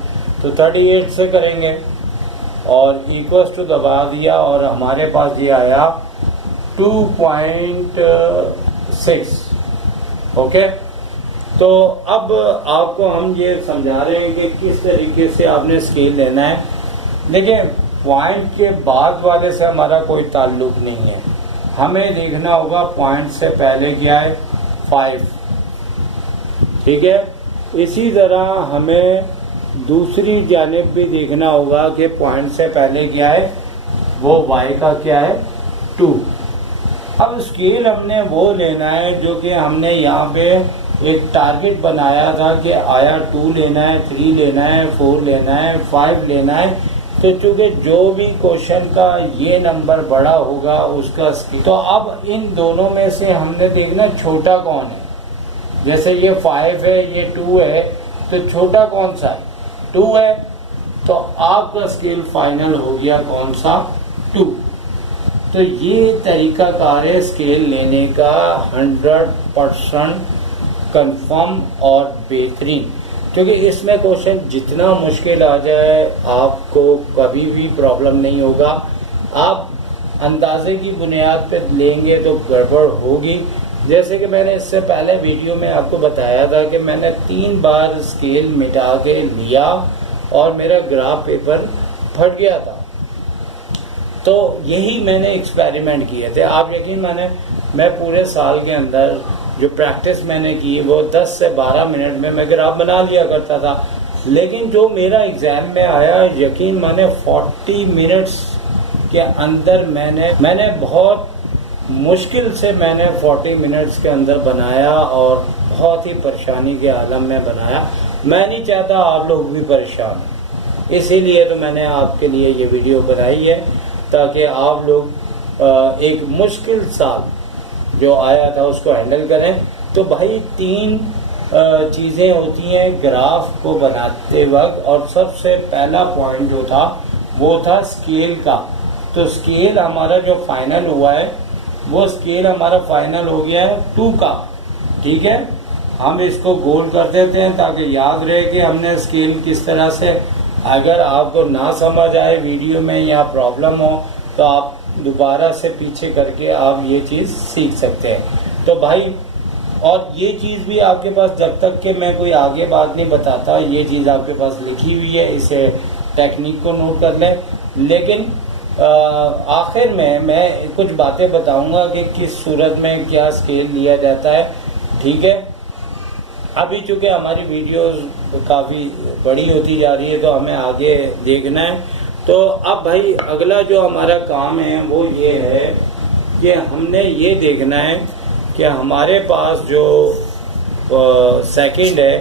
तो 38 से करेंगे और इक्वल्स टू दबा दिया और हमारे पास ये आया 2.6। ओके, तो अब आपको हम ये समझा रहे हैं कि किस तरीके से आपने स्केल लेना है। देखिए, पॉइंट के बाद वाले से हमारा कोई ताल्लुक नहीं है, हमें देखना होगा पॉइंट से पहले क्या है, 5, ठीक है। इसी तरह हमें दूसरी जानिब भी देखना होगा कि पॉइंट से पहले क्या है, वो y का क्या है, 2। अब स्केल हमने वो लेना है जो कि हमने यहाँ पे एक टारगेट बनाया था कि आया 2 लेना है, 3 लेना है, 4 लेना है, 5 लेना है, तो चूंकि जो भी क्वेश्चन का ये नंबर बड़ा होगा उसका तो अब इन दोनों में से हमने देखना छोटा कौन है। जैसे ये 5 है, ये 2 है, तो छोटा कौन सा है? 2 है। तो आपका स्केल फाइनल हो गया कौन सा? 2। तो ये तरीकाकार है स्केल लेने का 100% कंफर्म और बेहतरीन, क्योंकि इसमें क्वेश्चन जितना मुश्किल आ जाए आपको कभी भी प्रॉब्लम नहीं होगा। आप अंदाजे की बुनियाद पर लेंगे तो गड़बड़ होगी। जैसे कि मैंने इससे पहले वीडियो में आपको बताया था कि मैंने 3 बार स्केल मिटा के लिया और मेरा ग्राफ पेपर फट गया था। तो यही मैंने एक्सपेरिमेंट किए थे। आप यकीन माने मैं पूरे साल के अंदर जो प्रैक्टिस मैंने की वो 10 से 12 मिनट में मैं ग्राफ बना लिया करता था। लेकिन जो मेरा एग्ज़ाम में आया, यकीन माने 40 मिनट्स के अंदर मैंने बहुत मुश्किल से मैंने 40 मिनट्स के अंदर बनाया और बहुत ही परेशानी के आलम में बनाया। मैं नहीं चाहता आप लोग भी परेशान हो, इसीलिए तो मैंने आपके लिए ये वीडियो बनाई है ताकि आप लोग एक मुश्किल साल जो आया था उसको हैंडल करें। तो भाई 3 चीज़ें होती हैं ग्राफ को बनाते वक्त, और सबसे पहला पॉइंट जो था वो था स्केल का। तो स्केल हमारा जो फाइनल हुआ है वो स्केल हमारा फाइनल हो गया है 2 का। ठीक है, हम इसको गोल कर देते हैं ताकि याद रहे कि हमने स्केल किस तरह से। अगर आपको ना समझ आए वीडियो में या प्रॉब्लम हो तो आप दोबारा से पीछे करके आप ये चीज़ सीख सकते हैं। तो भाई, और ये चीज़ भी आपके पास, जब तक कि मैं कोई आगे बात नहीं बताता, ये चीज़ आपके पास लिखी हुई है, इसे टेक्निक को नोट कर लें। लेकिन आखिर में मैं कुछ बातें बताऊंगा कि किस सूरत में क्या स्केल लिया जाता है। ठीक है, अभी चूँकि हमारी वीडियोस काफ़ी बड़ी होती जा रही है तो हमें आगे देखना है। तो अब भाई अगला जो हमारा काम है वो ये है कि हमने ये देखना है कि हमारे पास जो सेकंड है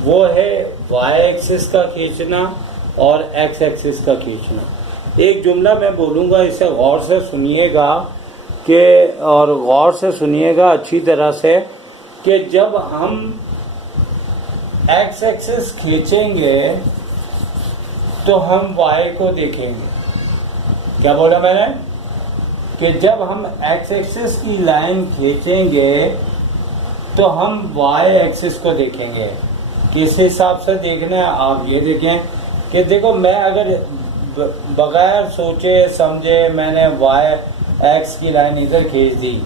वो है y एक्सिस का खींचना और x एक्सिस का खींचना। एक जुमला मैं बोलूँगा, इसे गौर से सुनिएगा और गौर से सुनिएगा अच्छी तरह से कि जब हम x एक्सिस खींचेंगे तो हम y को देखेंगे। क्या बोला मैंने? कि जब हम x एक्सिस की लाइन खींचेंगे तो हम y एक्सिस को देखेंगे। किस हिसाब से देखना है आप ये देखें कि देखो, मैं अगर बगैर सोचे समझे मैंने x की लाइन इधर खींच दी,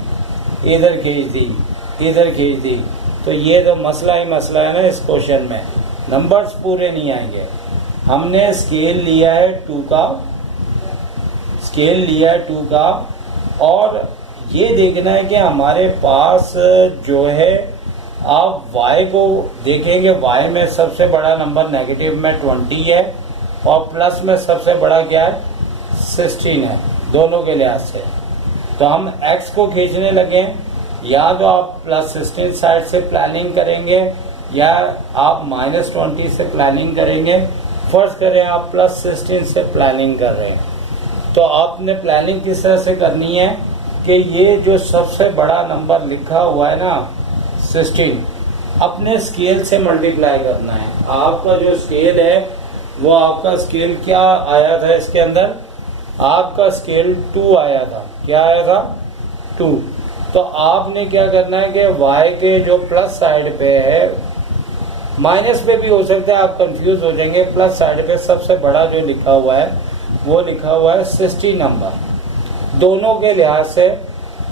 इधर खींच दी, इधर खींच दी, तो ये तो मसला ही मसला है ना। इस क्वेश्चन में नंबर्स पूरे नहीं आएंगे। हमने स्केल लिया है 2 का, स्केल लिया है 2 का, और ये देखना है कि हमारे पास जो है, आप y को देखेंगे, y में सबसे बड़ा नंबर नेगेटिव में 20 है और प्लस में सबसे बड़ा क्या है? 16 है, दोनों के लिहाज से। तो हम x को खींचने लगे, या तो आप +16 साइड से प्लानिंग करेंगे या आप -20 से प्लानिंग करेंगे। फर्ज करें आप +16 से प्लानिंग कर रहे हैं, तो आपने प्लानिंग किस तरह से करनी है कि ये जो सबसे बड़ा नंबर लिखा हुआ है ना 16, अपने स्केल से मल्टीप्लाई करना है। आपका जो स्केल है वो आपका स्केल क्या आया था इसके अंदर? आपका स्केल 2 आया था। क्या आया था? 2। तो आपने क्या करना है कि y के जो प्लस साइड पे है, माइनस पे भी हो सकता है, आप कंफ्यूज हो जाएंगे, प्लस साइड पे सबसे बड़ा जो लिखा हुआ है वो लिखा हुआ है 60 नंबर। दोनों के लिहाज से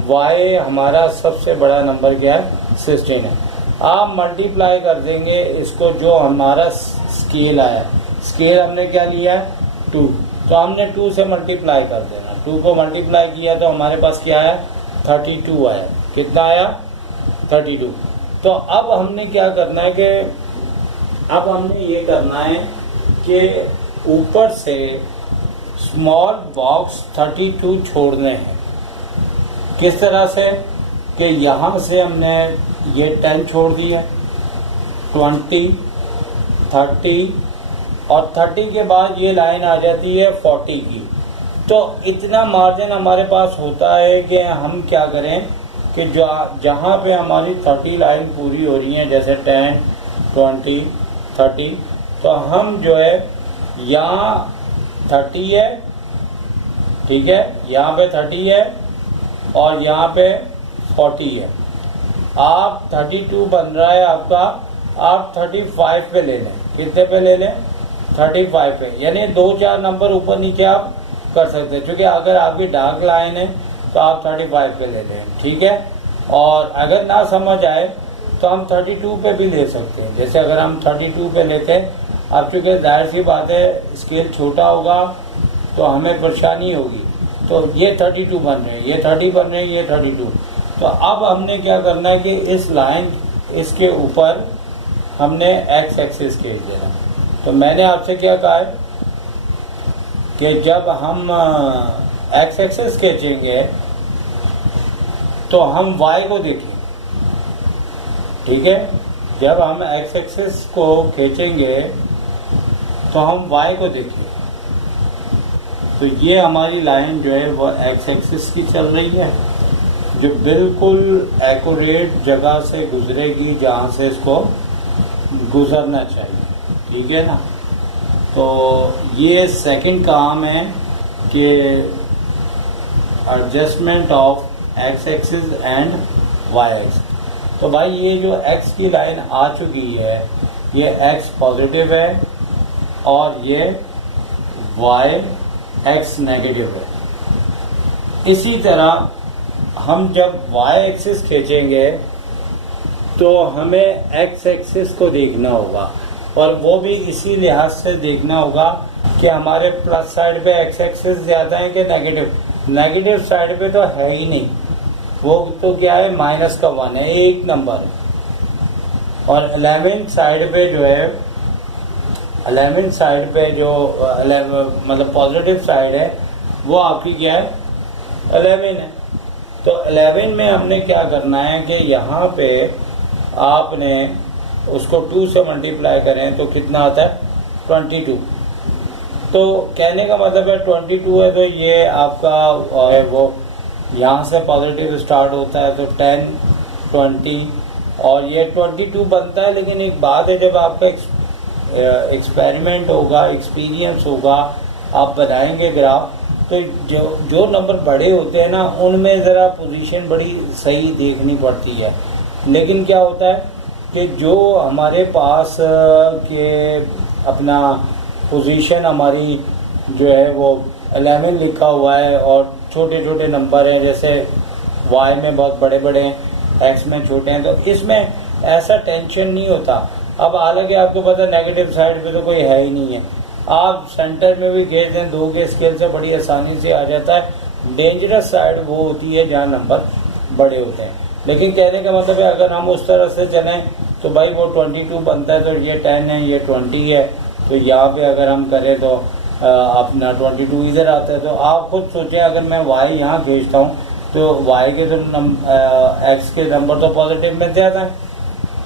y हमारा सबसे बड़ा नंबर क्या है? 16 है। आप मल्टीप्लाई कर देंगे इसको, जो हमारा स्केल आया, स्केल हमने क्या लिया है? 2, तो हमने 2 से मल्टीप्लाई कर देना। 2 को मल्टीप्लाई किया तो हमारे पास क्या आया? 32 आया। कितना आया? 32। तो अब हमने क्या करना है कि अब हमने ये करना है कि ऊपर से स्मॉल बॉक्स 32 छोड़ने हैं। किस तरह से? कि यहाँ से हमने ये 10 छोड़ दिया, 20, 30 और 30 के बाद ये लाइन आ जाती है 40 की। तो इतना मार्जिन हमारे पास होता है कि हम क्या करें कि जहाँ पे हमारी 30 लाइन पूरी हो रही है, जैसे 10, 20, 30, तो हम जो है यहाँ 30 है, ठीक है, यहाँ पे 30 है और यहाँ पे 40 है। आप 32 बन रहा है आपका, आप 35 पे ले लें। कितने पे ले लें? 35 पे, यानी 2-4 नंबर ऊपर नीचे आप कर सकते हैं। क्योंकि अगर आपकी डार्क लाइन है तो आप 35 पे ले लें, ठीक है। और अगर ना समझ आए तो हम 32 पे भी ले सकते हैं। जैसे अगर हम 32 पे लेते हैं, अब चूँकि जाहिर सी बात है स्केल छोटा होगा तो हमें परेशानी होगी। तो ये 32 बन रहे हैं, ये 30 बन रहे हैं, ये 32। तो अब हमने क्या करना है कि इस लाइन, इसके ऊपर हमने एक्स एक्सिस खींच देना। तो मैंने आपसे क्या कहा है कि जब हम एक्स एक्सिस खींचेंगे तो हम वाई को देखें, ठीक है। जब हम एक्स एक्सिस को खींचेंगे तो हम वाई को देखें। तो ये हमारी लाइन जो है वो एक्स एक्सिस की चल रही है, जो बिल्कुल एक्यूरेट जगह से गुजरेगी जहाँ से इसको गुजरना चाहिए, ठीक है ना। तो ये सेकंड काम है कि adjustment of X axis and Y axis. तो भाई ये जो एक्स की लाइन आ चुकी है, ये एक्स पॉजिटिव है और ये वाई एक्स नेगेटिव है। इसी तरह हम जब वाई एक्सिस खींचेंगे तो हमें एक्स एक्सिस को देखना होगा, और वो भी इसी लिहाज से देखना होगा कि हमारे प्लस साइड पे एक्स एक्सिस ज़्यादा है कि नेगेटिव। नेगेटिव साइड पे तो है ही नहीं, वो तो क्या है -1 है, एक नंबर। और 11 साइड पे जो है, 11 साइड पे जो मतलब पॉजिटिव साइड है वो आपकी क्या है 11 है। तो 11 में हमने क्या करना है कि यहाँ पे आपने उसको 2 से मल्टीप्लाई करें तो कितना आता है 22। तो कहने का मतलब है 22 है तो ये आपका वो यहाँ से पॉजिटिव स्टार्ट होता है तो 10, 20 और ये 22 बनता है। लेकिन एक बात है, जब आपका एक्सपेरिमेंट होगा, एक्सपीरियंस होगा, आप बनाएंगे ग्राफ, तो जो नंबर बड़े होते हैं ना उनमें ज़रा पोजीशन बड़ी सही देखनी पड़ती है। लेकिन क्या होता है कि जो हमारे पास के अपना पोजीशन हमारी जो है वो 11 लिखा हुआ है और छोटे छोटे नंबर हैं, जैसे वाई में बहुत बड़े बड़े हैं, एक्स में छोटे हैं, तो इसमें ऐसा टेंशन नहीं होता। अब हालांकि आपको पता है नेगेटिव साइड पे तो कोई है ही नहीं है, आप सेंटर में भी खींच दें 2 के स्केल से बड़ी आसानी से आ जाता है। डेंजरस साइड वो होती है जहाँ नंबर बड़े होते हैं। लेकिन कहने का मतलब है अगर हम उस तरह से चलें तो भाई वो 22 बनता है तो ये 10 है, ये 20 है, तो यहाँ पे अगर हम करें तो अपना 22 इधर आता है। तो आप खुद सोचें, अगर मैं वाई यहाँ खींचता हूँ तो वाई के तो एक्स के नंबर तो पॉजिटिव में ज़्यादा है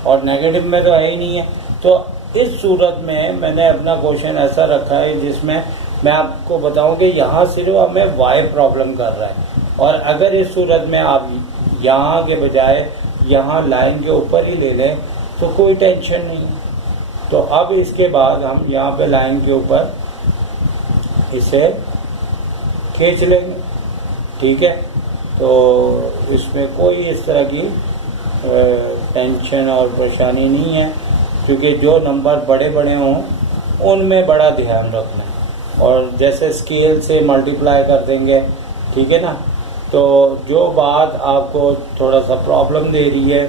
और नेगेटिव में तो है ही नहीं है। तो इस सूरत में मैंने अपना क्वेश्चन ऐसा रखा है जिसमें मैं आपको बताऊं कि यहाँ सिर्फ हमें वाई प्रॉब्लम कर रहा है, और अगर इस सूरत में आप यहाँ के बजाय यहाँ लाइन के ऊपर ही ले लें तो कोई टेंशन नहीं। तो अब इसके बाद हम यहाँ पे लाइन के ऊपर इसे खींच लेंगे, ठीक है। तो इसमें कोई इस तरह की टेंशन और परेशानी नहीं है, क्योंकि जो नंबर बड़े बड़े हों उनमें बड़ा ध्यान रखना है, और जैसे स्केल से मल्टीप्लाई कर देंगे, ठीक है ना। तो जो बात आपको थोड़ा सा प्रॉब्लम दे रही है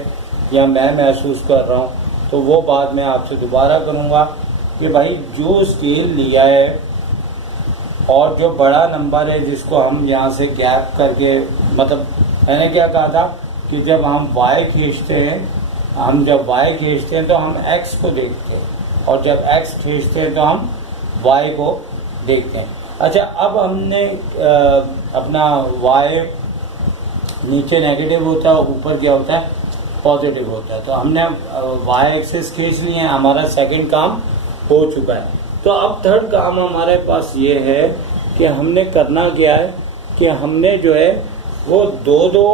या मैं महसूस कर रहा हूँ, तो वो बात मैं आपसे दोबारा करूँगा कि भाई जो स्केल लिया है और जो बड़ा नंबर है जिसको हम यहाँ से गैप करके, मतलब मैंने क्या कहा था कि जब हम y खींचते हैं, हम जब y खींचते हैं तो हम x को देखते हैं, और जब x खींचते हैं तो हम y को देखते हैं। अच्छा, अब हमने अपना y नीचे नेगेटिव होता है, ऊपर क्या होता है पॉजिटिव होता है। तो हमने y एक्सिस खींच लिए हैं, हमारा सेकंड काम हो चुका है। तो अब थर्ड काम हमारे पास ये है कि हमने करना क्या है कि हमने जो है वो दो दो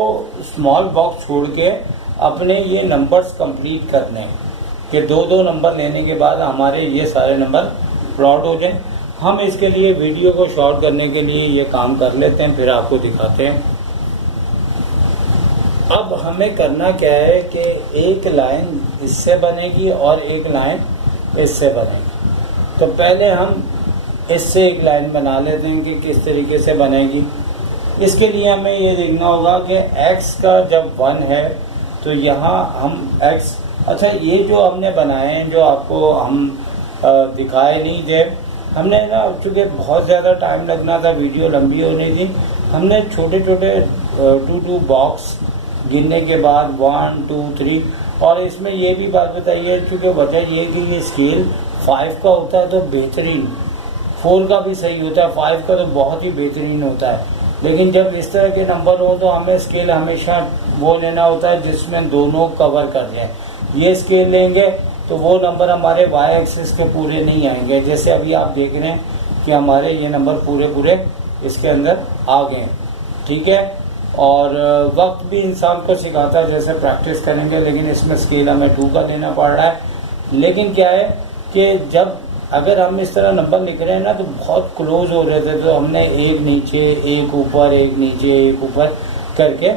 स्मॉल बॉक्स छोड़ के अपने ये नंबर्स कंप्लीट करने हैं कि दो दो नंबर लेने के बाद हमारे ये सारे नंबर प्लॉट हो जाएं। हम इसके लिए वीडियो को शॉर्ट करने के लिए ये काम कर लेते हैं, फिर आपको दिखाते हैं। अब हमें करना क्या है कि एक लाइन इससे बनेगी और एक लाइन इससे बनेगी। तो पहले हम इससे एक लाइन बना लेते हैं कि किस तरीके से बनेगी। इसके लिए हमें ये देखना होगा कि x का जब 1 है तो यहाँ हम x, अच्छा ये जो हमने बनाए हैं जो आपको हम दिखाए नहीं थे, हमने ना चूँकि बहुत ज़्यादा टाइम लगना था, वीडियो लंबी होनी थी, हमने छोटे छोटे 2 बॉक्स गिनने के बाद 1 2 3। और इसमें ये भी बात बताइए, चूँकि वजह ये कि ये स्केल 5 का होता है तो बेहतरीन, 4 का भी सही होता है, 5 का तो बहुत ही बेहतरीन होता है। लेकिन जब इस तरह के नंबर हो तो हमें स्केल हमेशा वो लेना होता है जिसमें दोनों कवर कर जाए। ये स्केल लेंगे तो वो नंबर हमारे वाई एक्सिस के पूरे नहीं आएंगे। जैसे अभी आप देख रहे हैं कि हमारे ये नंबर पूरे पूरे इसके अंदर आ गए हैं, ठीक है। और वक्त भी इंसान को सिखाता है, जैसे प्रैक्टिस करेंगे, लेकिन इसमें स्केल हमें 2 का लेना पड़ रहा है। लेकिन क्या है कि जब अगर हम इस तरह नंबर लिख रहे हैं ना तो बहुत क्लोज हो रहे थे, तो हमने एक नीचे एक ऊपर एक नीचे एक ऊपर करके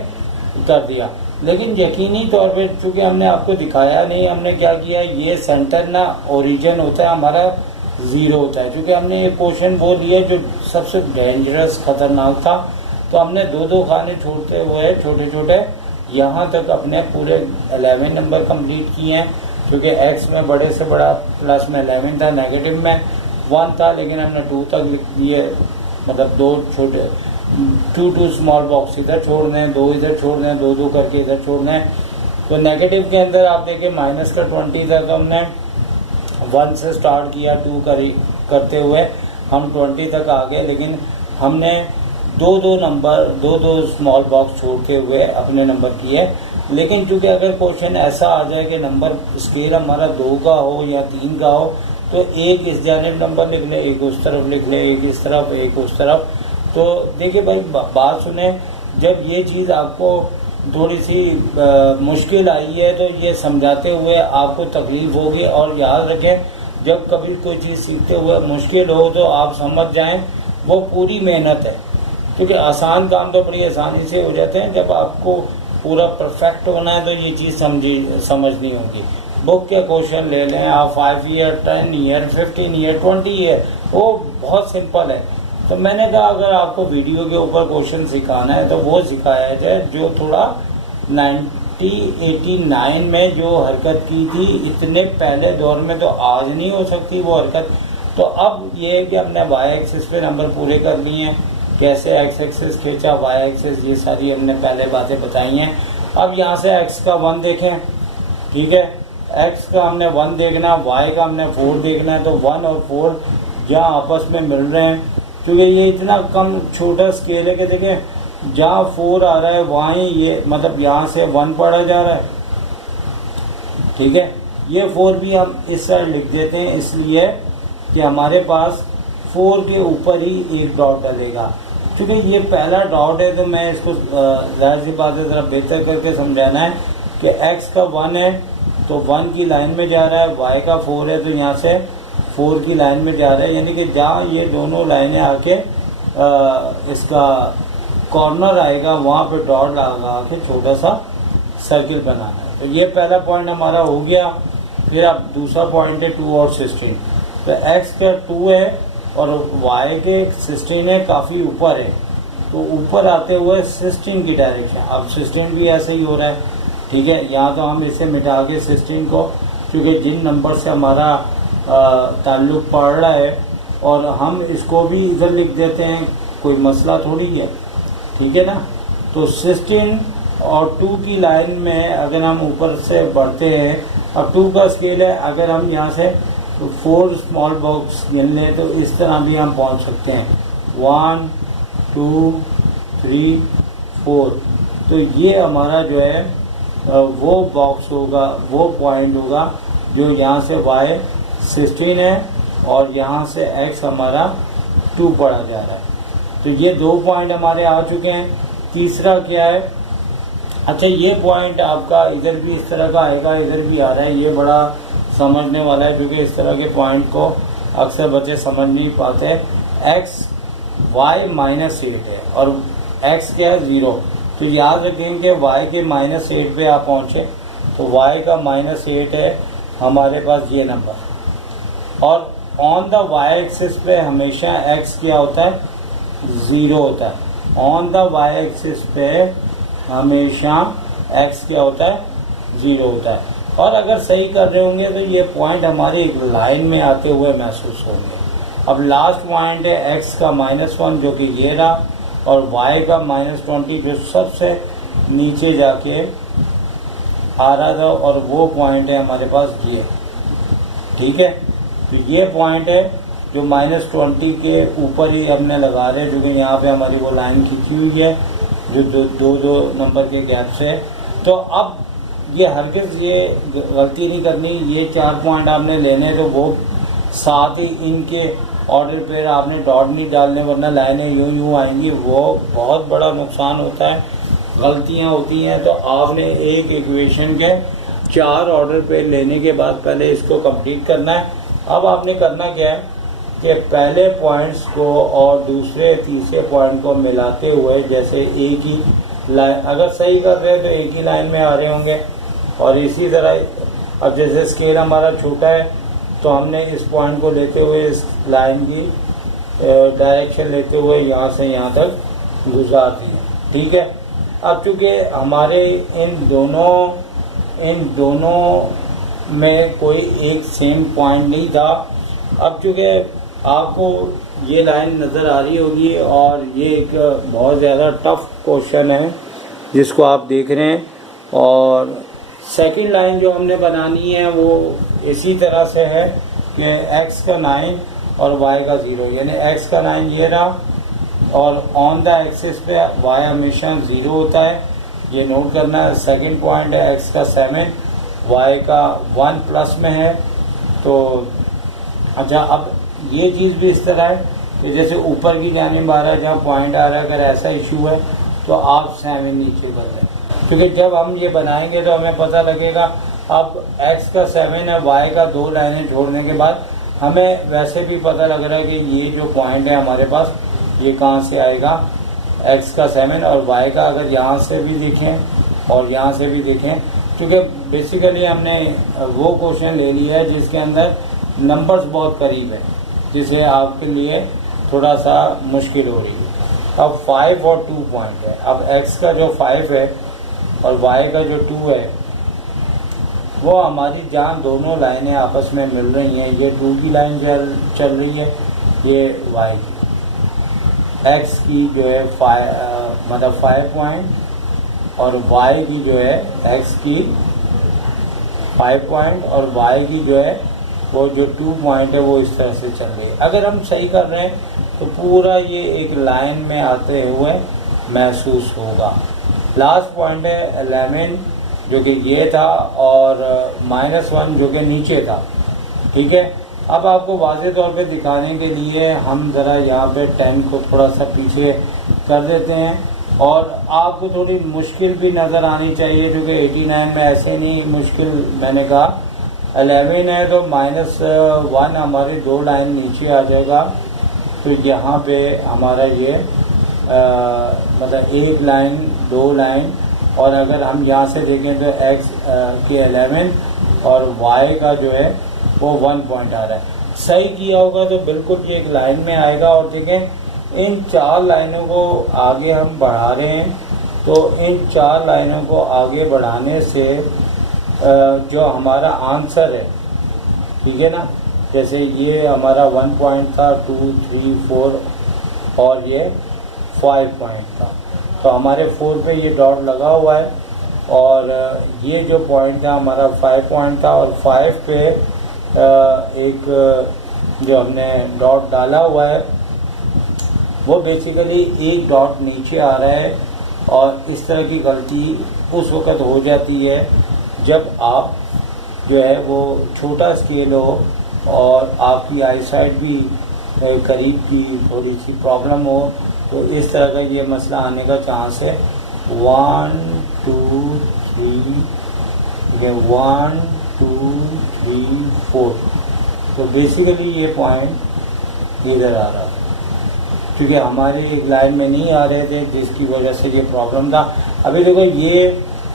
कर दिया। लेकिन यकीनी तौर पे चूँकि हमने आपको दिखाया नहीं, हमने क्या किया, ये सेंटर ना ओरिजिन होता है हमारा 0 होता है। क्योंकि हमने ये क्वेश्चन वो लिया जो सबसे डेंजरस खतरनाक था, तो हमने 2 खाने छोड़ते हुए छोटे छोटे यहाँ तक अपने पूरे 11 नंबर कंप्लीट किए हैं। क्योंकि x में बड़े से बड़ा प्लस में 11 था, नेगेटिव में 1 था, लेकिन हमने 2 तक लिख दिए, मतलब 2 छोटे 2 स्मॉल बॉक्स इधर छोड़ने हैं, 2 इधर छोड़ने हैं, 2 करके इधर छोड़ने हैं। तो नेगेटिव के अंदर आप देखिए माइनस का 20 था, तो हमने 1 से स्टार्ट किया, 2 करते हुए हम 20 तक आ गए। लेकिन हमने 2 नंबर 2 स्मॉल बॉक्स छोड़ते हुए अपने नंबर किए। लेकिन चूँकि अगर क्वेश्चन ऐसा आ जाए कि नंबर स्केल हमारा 2 का हो या 3 का हो, तो एक इस जानिब नंबर लिख ले, एक उस तरफ लिख ले, एक इस तरफ एक उस तरफ। तो देखिए भाई बात सुने, जब ये चीज़ आपको थोड़ी सी मुश्किल आई है तो ये समझाते हुए आपको तकलीफ़ होगी। और याद रखें, जब कभी कोई चीज़ सीखते हुए मुश्किल हो तो आप समझ जाएं वो पूरी मेहनत है। क्योंकि आसान काम तो बड़ी आसानी से हो जाते हैं, जब आपको पूरा परफेक्ट होना है तो ये चीज़ समझनी होगी। बुक के क्वेश्चन ले लें आप, 5 ईयर 10 ईयर 15 ईयर 20 ईयर, वो बहुत सिंपल है। तो मैंने कहा अगर आपको वीडियो के ऊपर क्वेश्चन सिखाना है तो वो सिखाया जाए जो थोड़ा 1989 में जो हरकत की थी, इतने पहले दौर में तो आज नहीं हो सकती वो हरकत। तो अब ये है कि हमने वाई एक्सिस पे नंबर पूरे कर लिए हैं, कैसे एक्स एक्सिस खींचा, वाई एक्सिस, ये सारी हमने पहले बातें बताई हैं। अब यहाँ से एक्स का 1 देखें, ठीक है, एक्स का हमने 1 देखना, वाई का हमने 4 देखना है। तो 1 और 4 जहाँ आपस में मिल रहे हैं, क्योंकि ये इतना कम छोटा स्केल है कि देखें जहाँ 4 आ रहा है वहाँ ही ये, मतलब यहाँ से 1 पढ़ा जा रहा है, ठीक है। ये 4 भी हम इस साइड लिख देते हैं, इसलिए कि हमारे पास 4 के ऊपर ही एक डॉट डलेगा। क्योंकि ये पहला डॉट है तो मैं इसको ज़ाहिर सी बात है ज़रा बेहतर करके समझाना है कि x का 1 है तो 1 की लाइन में जा रहा है, y का 4 है तो यहाँ से 4 की लाइन में जा रहा है। यानी कि जहाँ ये दोनों लाइनें आके इसका कॉर्नर आएगा वहाँ पे डॉट लगा के छोटा सा सर्किल बनाना है। तो ये पहला पॉइंट हमारा हो गया। फिर अब दूसरा पॉइंट है 2 और 16। तो x का 2 है और y के 16 है, काफ़ी ऊपर है, तो ऊपर आते हुए 16 की डायरेक्शन। अब 16 भी ऐसे ही हो रहा है, ठीक है। यहाँ तो हम इसे मिटा के 16 को, क्योंकि जिन नंबर से हमारा ताल्लुक़ पड़ रहा है, और हम इसको भी इधर लिख देते हैं, कोई मसला थोड़ी है, ठीक है ना। तो 16 और 2 की लाइन में अगर हम ऊपर से बढ़ते हैं, अब 2 का स्केल है, अगर हम यहाँ से 4 स्मॉल बॉक्स गिन लें तो इस तरह भी हम पहुँच सकते हैं, 1 2 3 4। तो ये हमारा जो है वो बॉक्स होगा, वो पॉइंट होगा जो यहाँ से y 16 है और यहाँ से x हमारा 2 पढ़ा जा रहा है। तो ये 2 पॉइंट हमारे आ चुके हैं। तीसरा क्या है, अच्छा ये पॉइंट आपका इधर भी इस तरह का आएगा, इधर भी आ रहा है, ये बड़ा समझने वाला है क्योंकि इस तरह के पॉइंट को अक्सर बच्चे समझ नहीं पाते। x y -8 है और x क्या है 0। तो याद रखें कि y के -8 पे आप पहुँचे तो y का -8 है हमारे पास ये नंबर, और ऑन द y एक्सिस पे हमेशा x क्या होता है 0 होता है। ऑन द y एक्सिस पे हमेशा x क्या होता है 0 होता है। और अगर सही कर रहे होंगे तो ये पॉइंट हमारे एक लाइन में आते हुए महसूस होंगे। अब लास्ट पॉइंट है x का -1 जो कि ये रहा, और y का -20 जो सबसे नीचे जाके आ रहा था, और वो पॉइंट है हमारे पास ये। ठीक है, तो ये पॉइंट है जो -20 के ऊपर ही हमने लगा रहे हैं, जो कि यहाँ पे हमारी वो लाइन खींची हुई है जो दो नंबर के गैप से। तो अब ये हरगिज़ ये गलती नहीं करनी, ये 4 पॉइंट आपने लेने तो वो साथ ही इनके ऑर्डर पे आपने डॉट नहीं डालने, वरना लाइनें यूं आएंगी, वो बहुत बड़ा नुकसान होता है, गलतियां होती हैं। तो आपने एक इक्वेशन के 4 ऑर्डर पे लेने के बाद पहले इसको कंप्लीट करना है। अब आपने करना क्या है कि पहले पॉइंट्स को और दूसरे तीसरे पॉइंट को मिलाते हुए, जैसे एक ही लाइन अगर सही कर रहे हैं तो एक ही लाइन में आ रहे होंगे, और इसी तरह अब जैसे स्केल हमारा छोटा है तो हमने इस पॉइंट को लेते हुए इस लाइन की डायरेक्शन लेते हुए यहाँ से यहाँ तक गुजार दिए। ठीक है, अब चूँकि हमारे इन दोनों में कोई एक सेम पॉइंट नहीं था, अब चूँकि आपको ये लाइन नज़र आ रही होगी, और ये एक बहुत ज़्यादा टफ क्वेश्चन है जिसको आप देख रहे हैं। और सेकंड लाइन जो हमने बनानी है वो इसी तरह से है कि x का 9 और y का 0, यानी x का 9 ये रहा, और ऑन द एक्सिस पे y हमेशा 0 होता है, ये नोट करना है। सेकंड पॉइंट है x का 7, y का 1 प्लस में है। तो अच्छा, अब ये चीज़ भी इस तरह है कि जैसे ऊपर की जानिब आ रहा है जहाँ पॉइंट आ रहा है, अगर ऐसा इशू है तो आप 7 नीचे कर दें, क्योंकि जब हम ये बनाएंगे तो हमें पता लगेगा। अब x का 7 है, y का 2 लाइनें छोड़ने के बाद हमें वैसे भी पता लग रहा है कि ये जो पॉइंट है हमारे पास ये कहाँ से आएगा, x का 7 और y का, अगर यहाँ से भी देखें और यहाँ से भी देखें, क्योंकि बेसिकली हमने वो क्वेश्चन ले लिया है जिसके अंदर नंबर्स बहुत करीब है, जिसे आपके लिए थोड़ा सा मुश्किल हो रही है। अब 5 और 2 पॉइंट है। अब x का जो 5 है और y का जो 2 है, वो हमारी जहाँ दोनों लाइनें आपस में मिल रही हैं, ये 2 की लाइन चल रही है, ये y की, x की जो है 5 पॉइंट और y की जो है x की 5 पॉइंट और y की जो है वो जो 2 पॉइंट है वो इस तरह से चल रही है। अगर हम सही कर रहे हैं तो पूरा ये एक लाइन में आते हुए महसूस होगा। लास्ट पॉइंट है 11 जो कि ये था, और -1 जो कि नीचे था। ठीक है, अब आपको वाज़ेह तौर पे दिखाने के लिए हम ज़रा यहाँ पे 10 को थोड़ा सा पीछे कर देते हैं, और आपको थोड़ी मुश्किल भी नज़र आनी चाहिए, जो कि 89 में ऐसे नहीं मुश्किल। मैंने कहा 11 है तो -1 हमारी 2 लाइन नीचे आ जाएगा, तो यहाँ पे हमारा ये मतलब 1 लाइन 2 लाइन, और अगर हम यहाँ से देखें तो x के 11 और y का जो है वो 1 पॉइंट आ रहा है। सही किया होगा तो बिल्कुल ये एक लाइन में आएगा। और देखें इन 4 लाइनों को आगे हम बढ़ा रहे हैं, तो इन 4 लाइनों को आगे बढ़ाने से जो हमारा आंसर है, ठीक है ना, जैसे ये हमारा 1 पॉइंट था, 2, 3, 4 और ये 5 पॉइंट था, तो हमारे 4 पे ये डॉट लगा हुआ है, और ये जो पॉइंट था हमारा 5 पॉइंट था, और 5 पे एक जो हमने डॉट डाला हुआ है वो बेसिकली एक डॉट नीचे आ रहा है। और इस तरह की गलती उस वक़्त हो जाती है जब आप जो है वो छोटा स्केल हो और आपकी आई साइट भी करीब की थोड़ी सी प्रॉब्लम हो, तो इस तरह का ये मसला आने का चांस है। 1 2 3, ये 1 2 3 4, तो बेसिकली ये पॉइंट इधर आ रहा था, क्योंकि हमारे एक लाइन में नहीं आ रहे थे, जिसकी वजह से ये प्रॉब्लम था। अभी देखो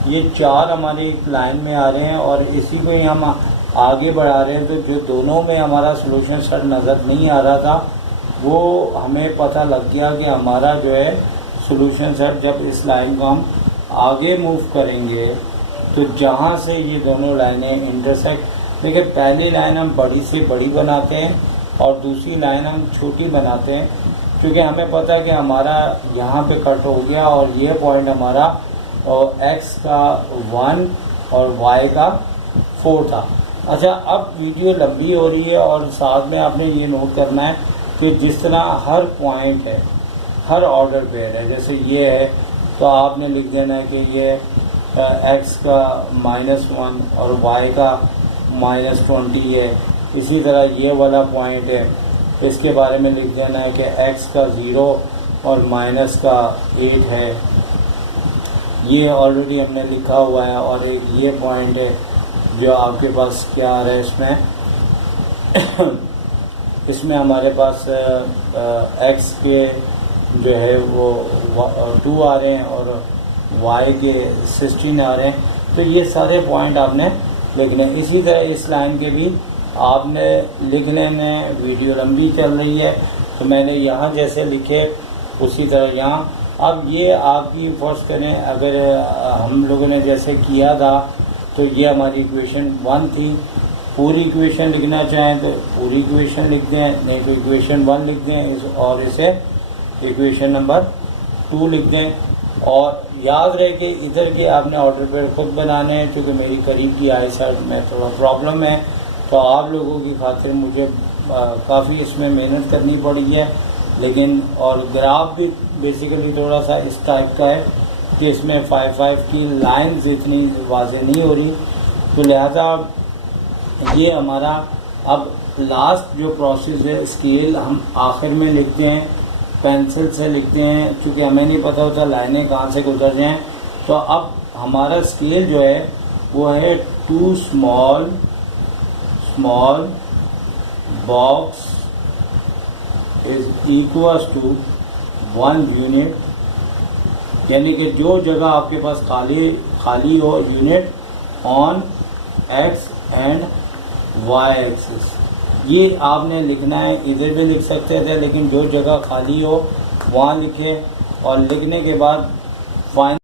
ये 4 हमारी एक लाइन में आ रहे हैं और इसी को ही हम आगे बढ़ा रहे हैं, तो जो दोनों में हमारा सोल्यूशन सेट नज़र नहीं आ रहा था, वो हमें पता लग गया कि हमारा जो है सोल्यूशन सेट, जब इस लाइन को हम आगे मूव करेंगे तो जहाँ से ये दोनों लाइनें इंटरसेक्ट, देखिए पहली लाइन हम बड़ी से बड़ी बनाते हैं और दूसरी लाइन हम छोटी बनाते हैं, क्योंकि हमें पता है कि हमारा यहाँ पे कट हो गया और ये पॉइंट हमारा x का 1 और y का 4 था। अच्छा, अब वीडियो लंबी हो रही है और साथ में आपने ये नोट करना है कि जिस तरह हर पॉइंट है, हर ऑर्डर पेयर है, जैसे ये है तो आपने लिख देना है कि ये x का -1 और y का -20 है। इसी तरह ये वाला पॉइंट है, इसके बारे में लिख देना है कि x का 0 और माइनस का 8 है, ये ऑलरेडी हमने लिखा हुआ है। और एक ये पॉइंट है जो आपके पास क्या आ रहा है इसमें हमारे पास x के जो है वो 2 आ रहे हैं और y के 16 आ रहे हैं, तो ये सारे पॉइंट आपने लिखने। इसी तरह इस लाइन के भी आपने लिखने में, वीडियो लंबी चल रही है तो मैंने यहाँ जैसे लिखे उसी तरह यहाँ। अब ये आपकी फर्स्ट करें, अगर हम लोगों ने जैसे किया था तो ये हमारी इक्वेशन 1 थी, पूरी इक्वेशन लिखना चाहें तो पूरी इक्वेशन लिख दें, नहीं तो इक्वेशन 1 लिख दें और इसे इक्वेशन नंबर 2 लिख दें। और याद रहे कि इधर के आपने ऑर्डर पेयर खुद बनाने हैं, क्योंकि मेरी करीब की आई साइड में थोड़ा प्रॉब्लम है, तो आप लोगों की खातिर मुझे काफ़ी इसमें मेहनत करनी पड़ी है। लेकिन और ग्राफ भी बेसिकली थोड़ा सा इस टाइप का है कि इसमें 5-5 की लाइंस इतनी वाज़ेह नहीं हो रही, तो लिहाजा ये हमारा अब लास्ट जो प्रोसेस है, स्केल हम आखिर में लिखते हैं, पेंसिल से लिखते हैं, क्योंकि हमें नहीं पता होता लाइनें कहाँ से गुजर जाएँ। तो अब हमारा स्केल जो है वो है 2 small box is equals to 1 unit, यानी कि जो जगह आपके पास खाली हो unit on x and y axis, ये आपने लिखना है। इधर भी लिख सकते थे, लेकिन जो जगह खाली हो वहाँ लिखें और लिखने के बाद फाइन।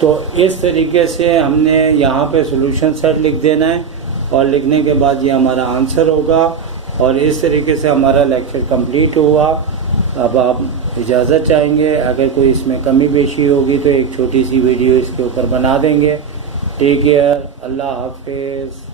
तो इस तरीके से हमने यहाँ पे सॉल्यूशन सेट लिख देना है और लिखने के बाद ये हमारा आंसर होगा। और इस तरीके से हमारा लेक्चर कंप्लीट हुआ। अब आप इजाज़त चाहेंगे, अगर कोई इसमें कमी बेशी होगी तो एक छोटी सी वीडियो इसके ऊपर बना देंगे। टेक केयर, अल्लाह हाफिज़।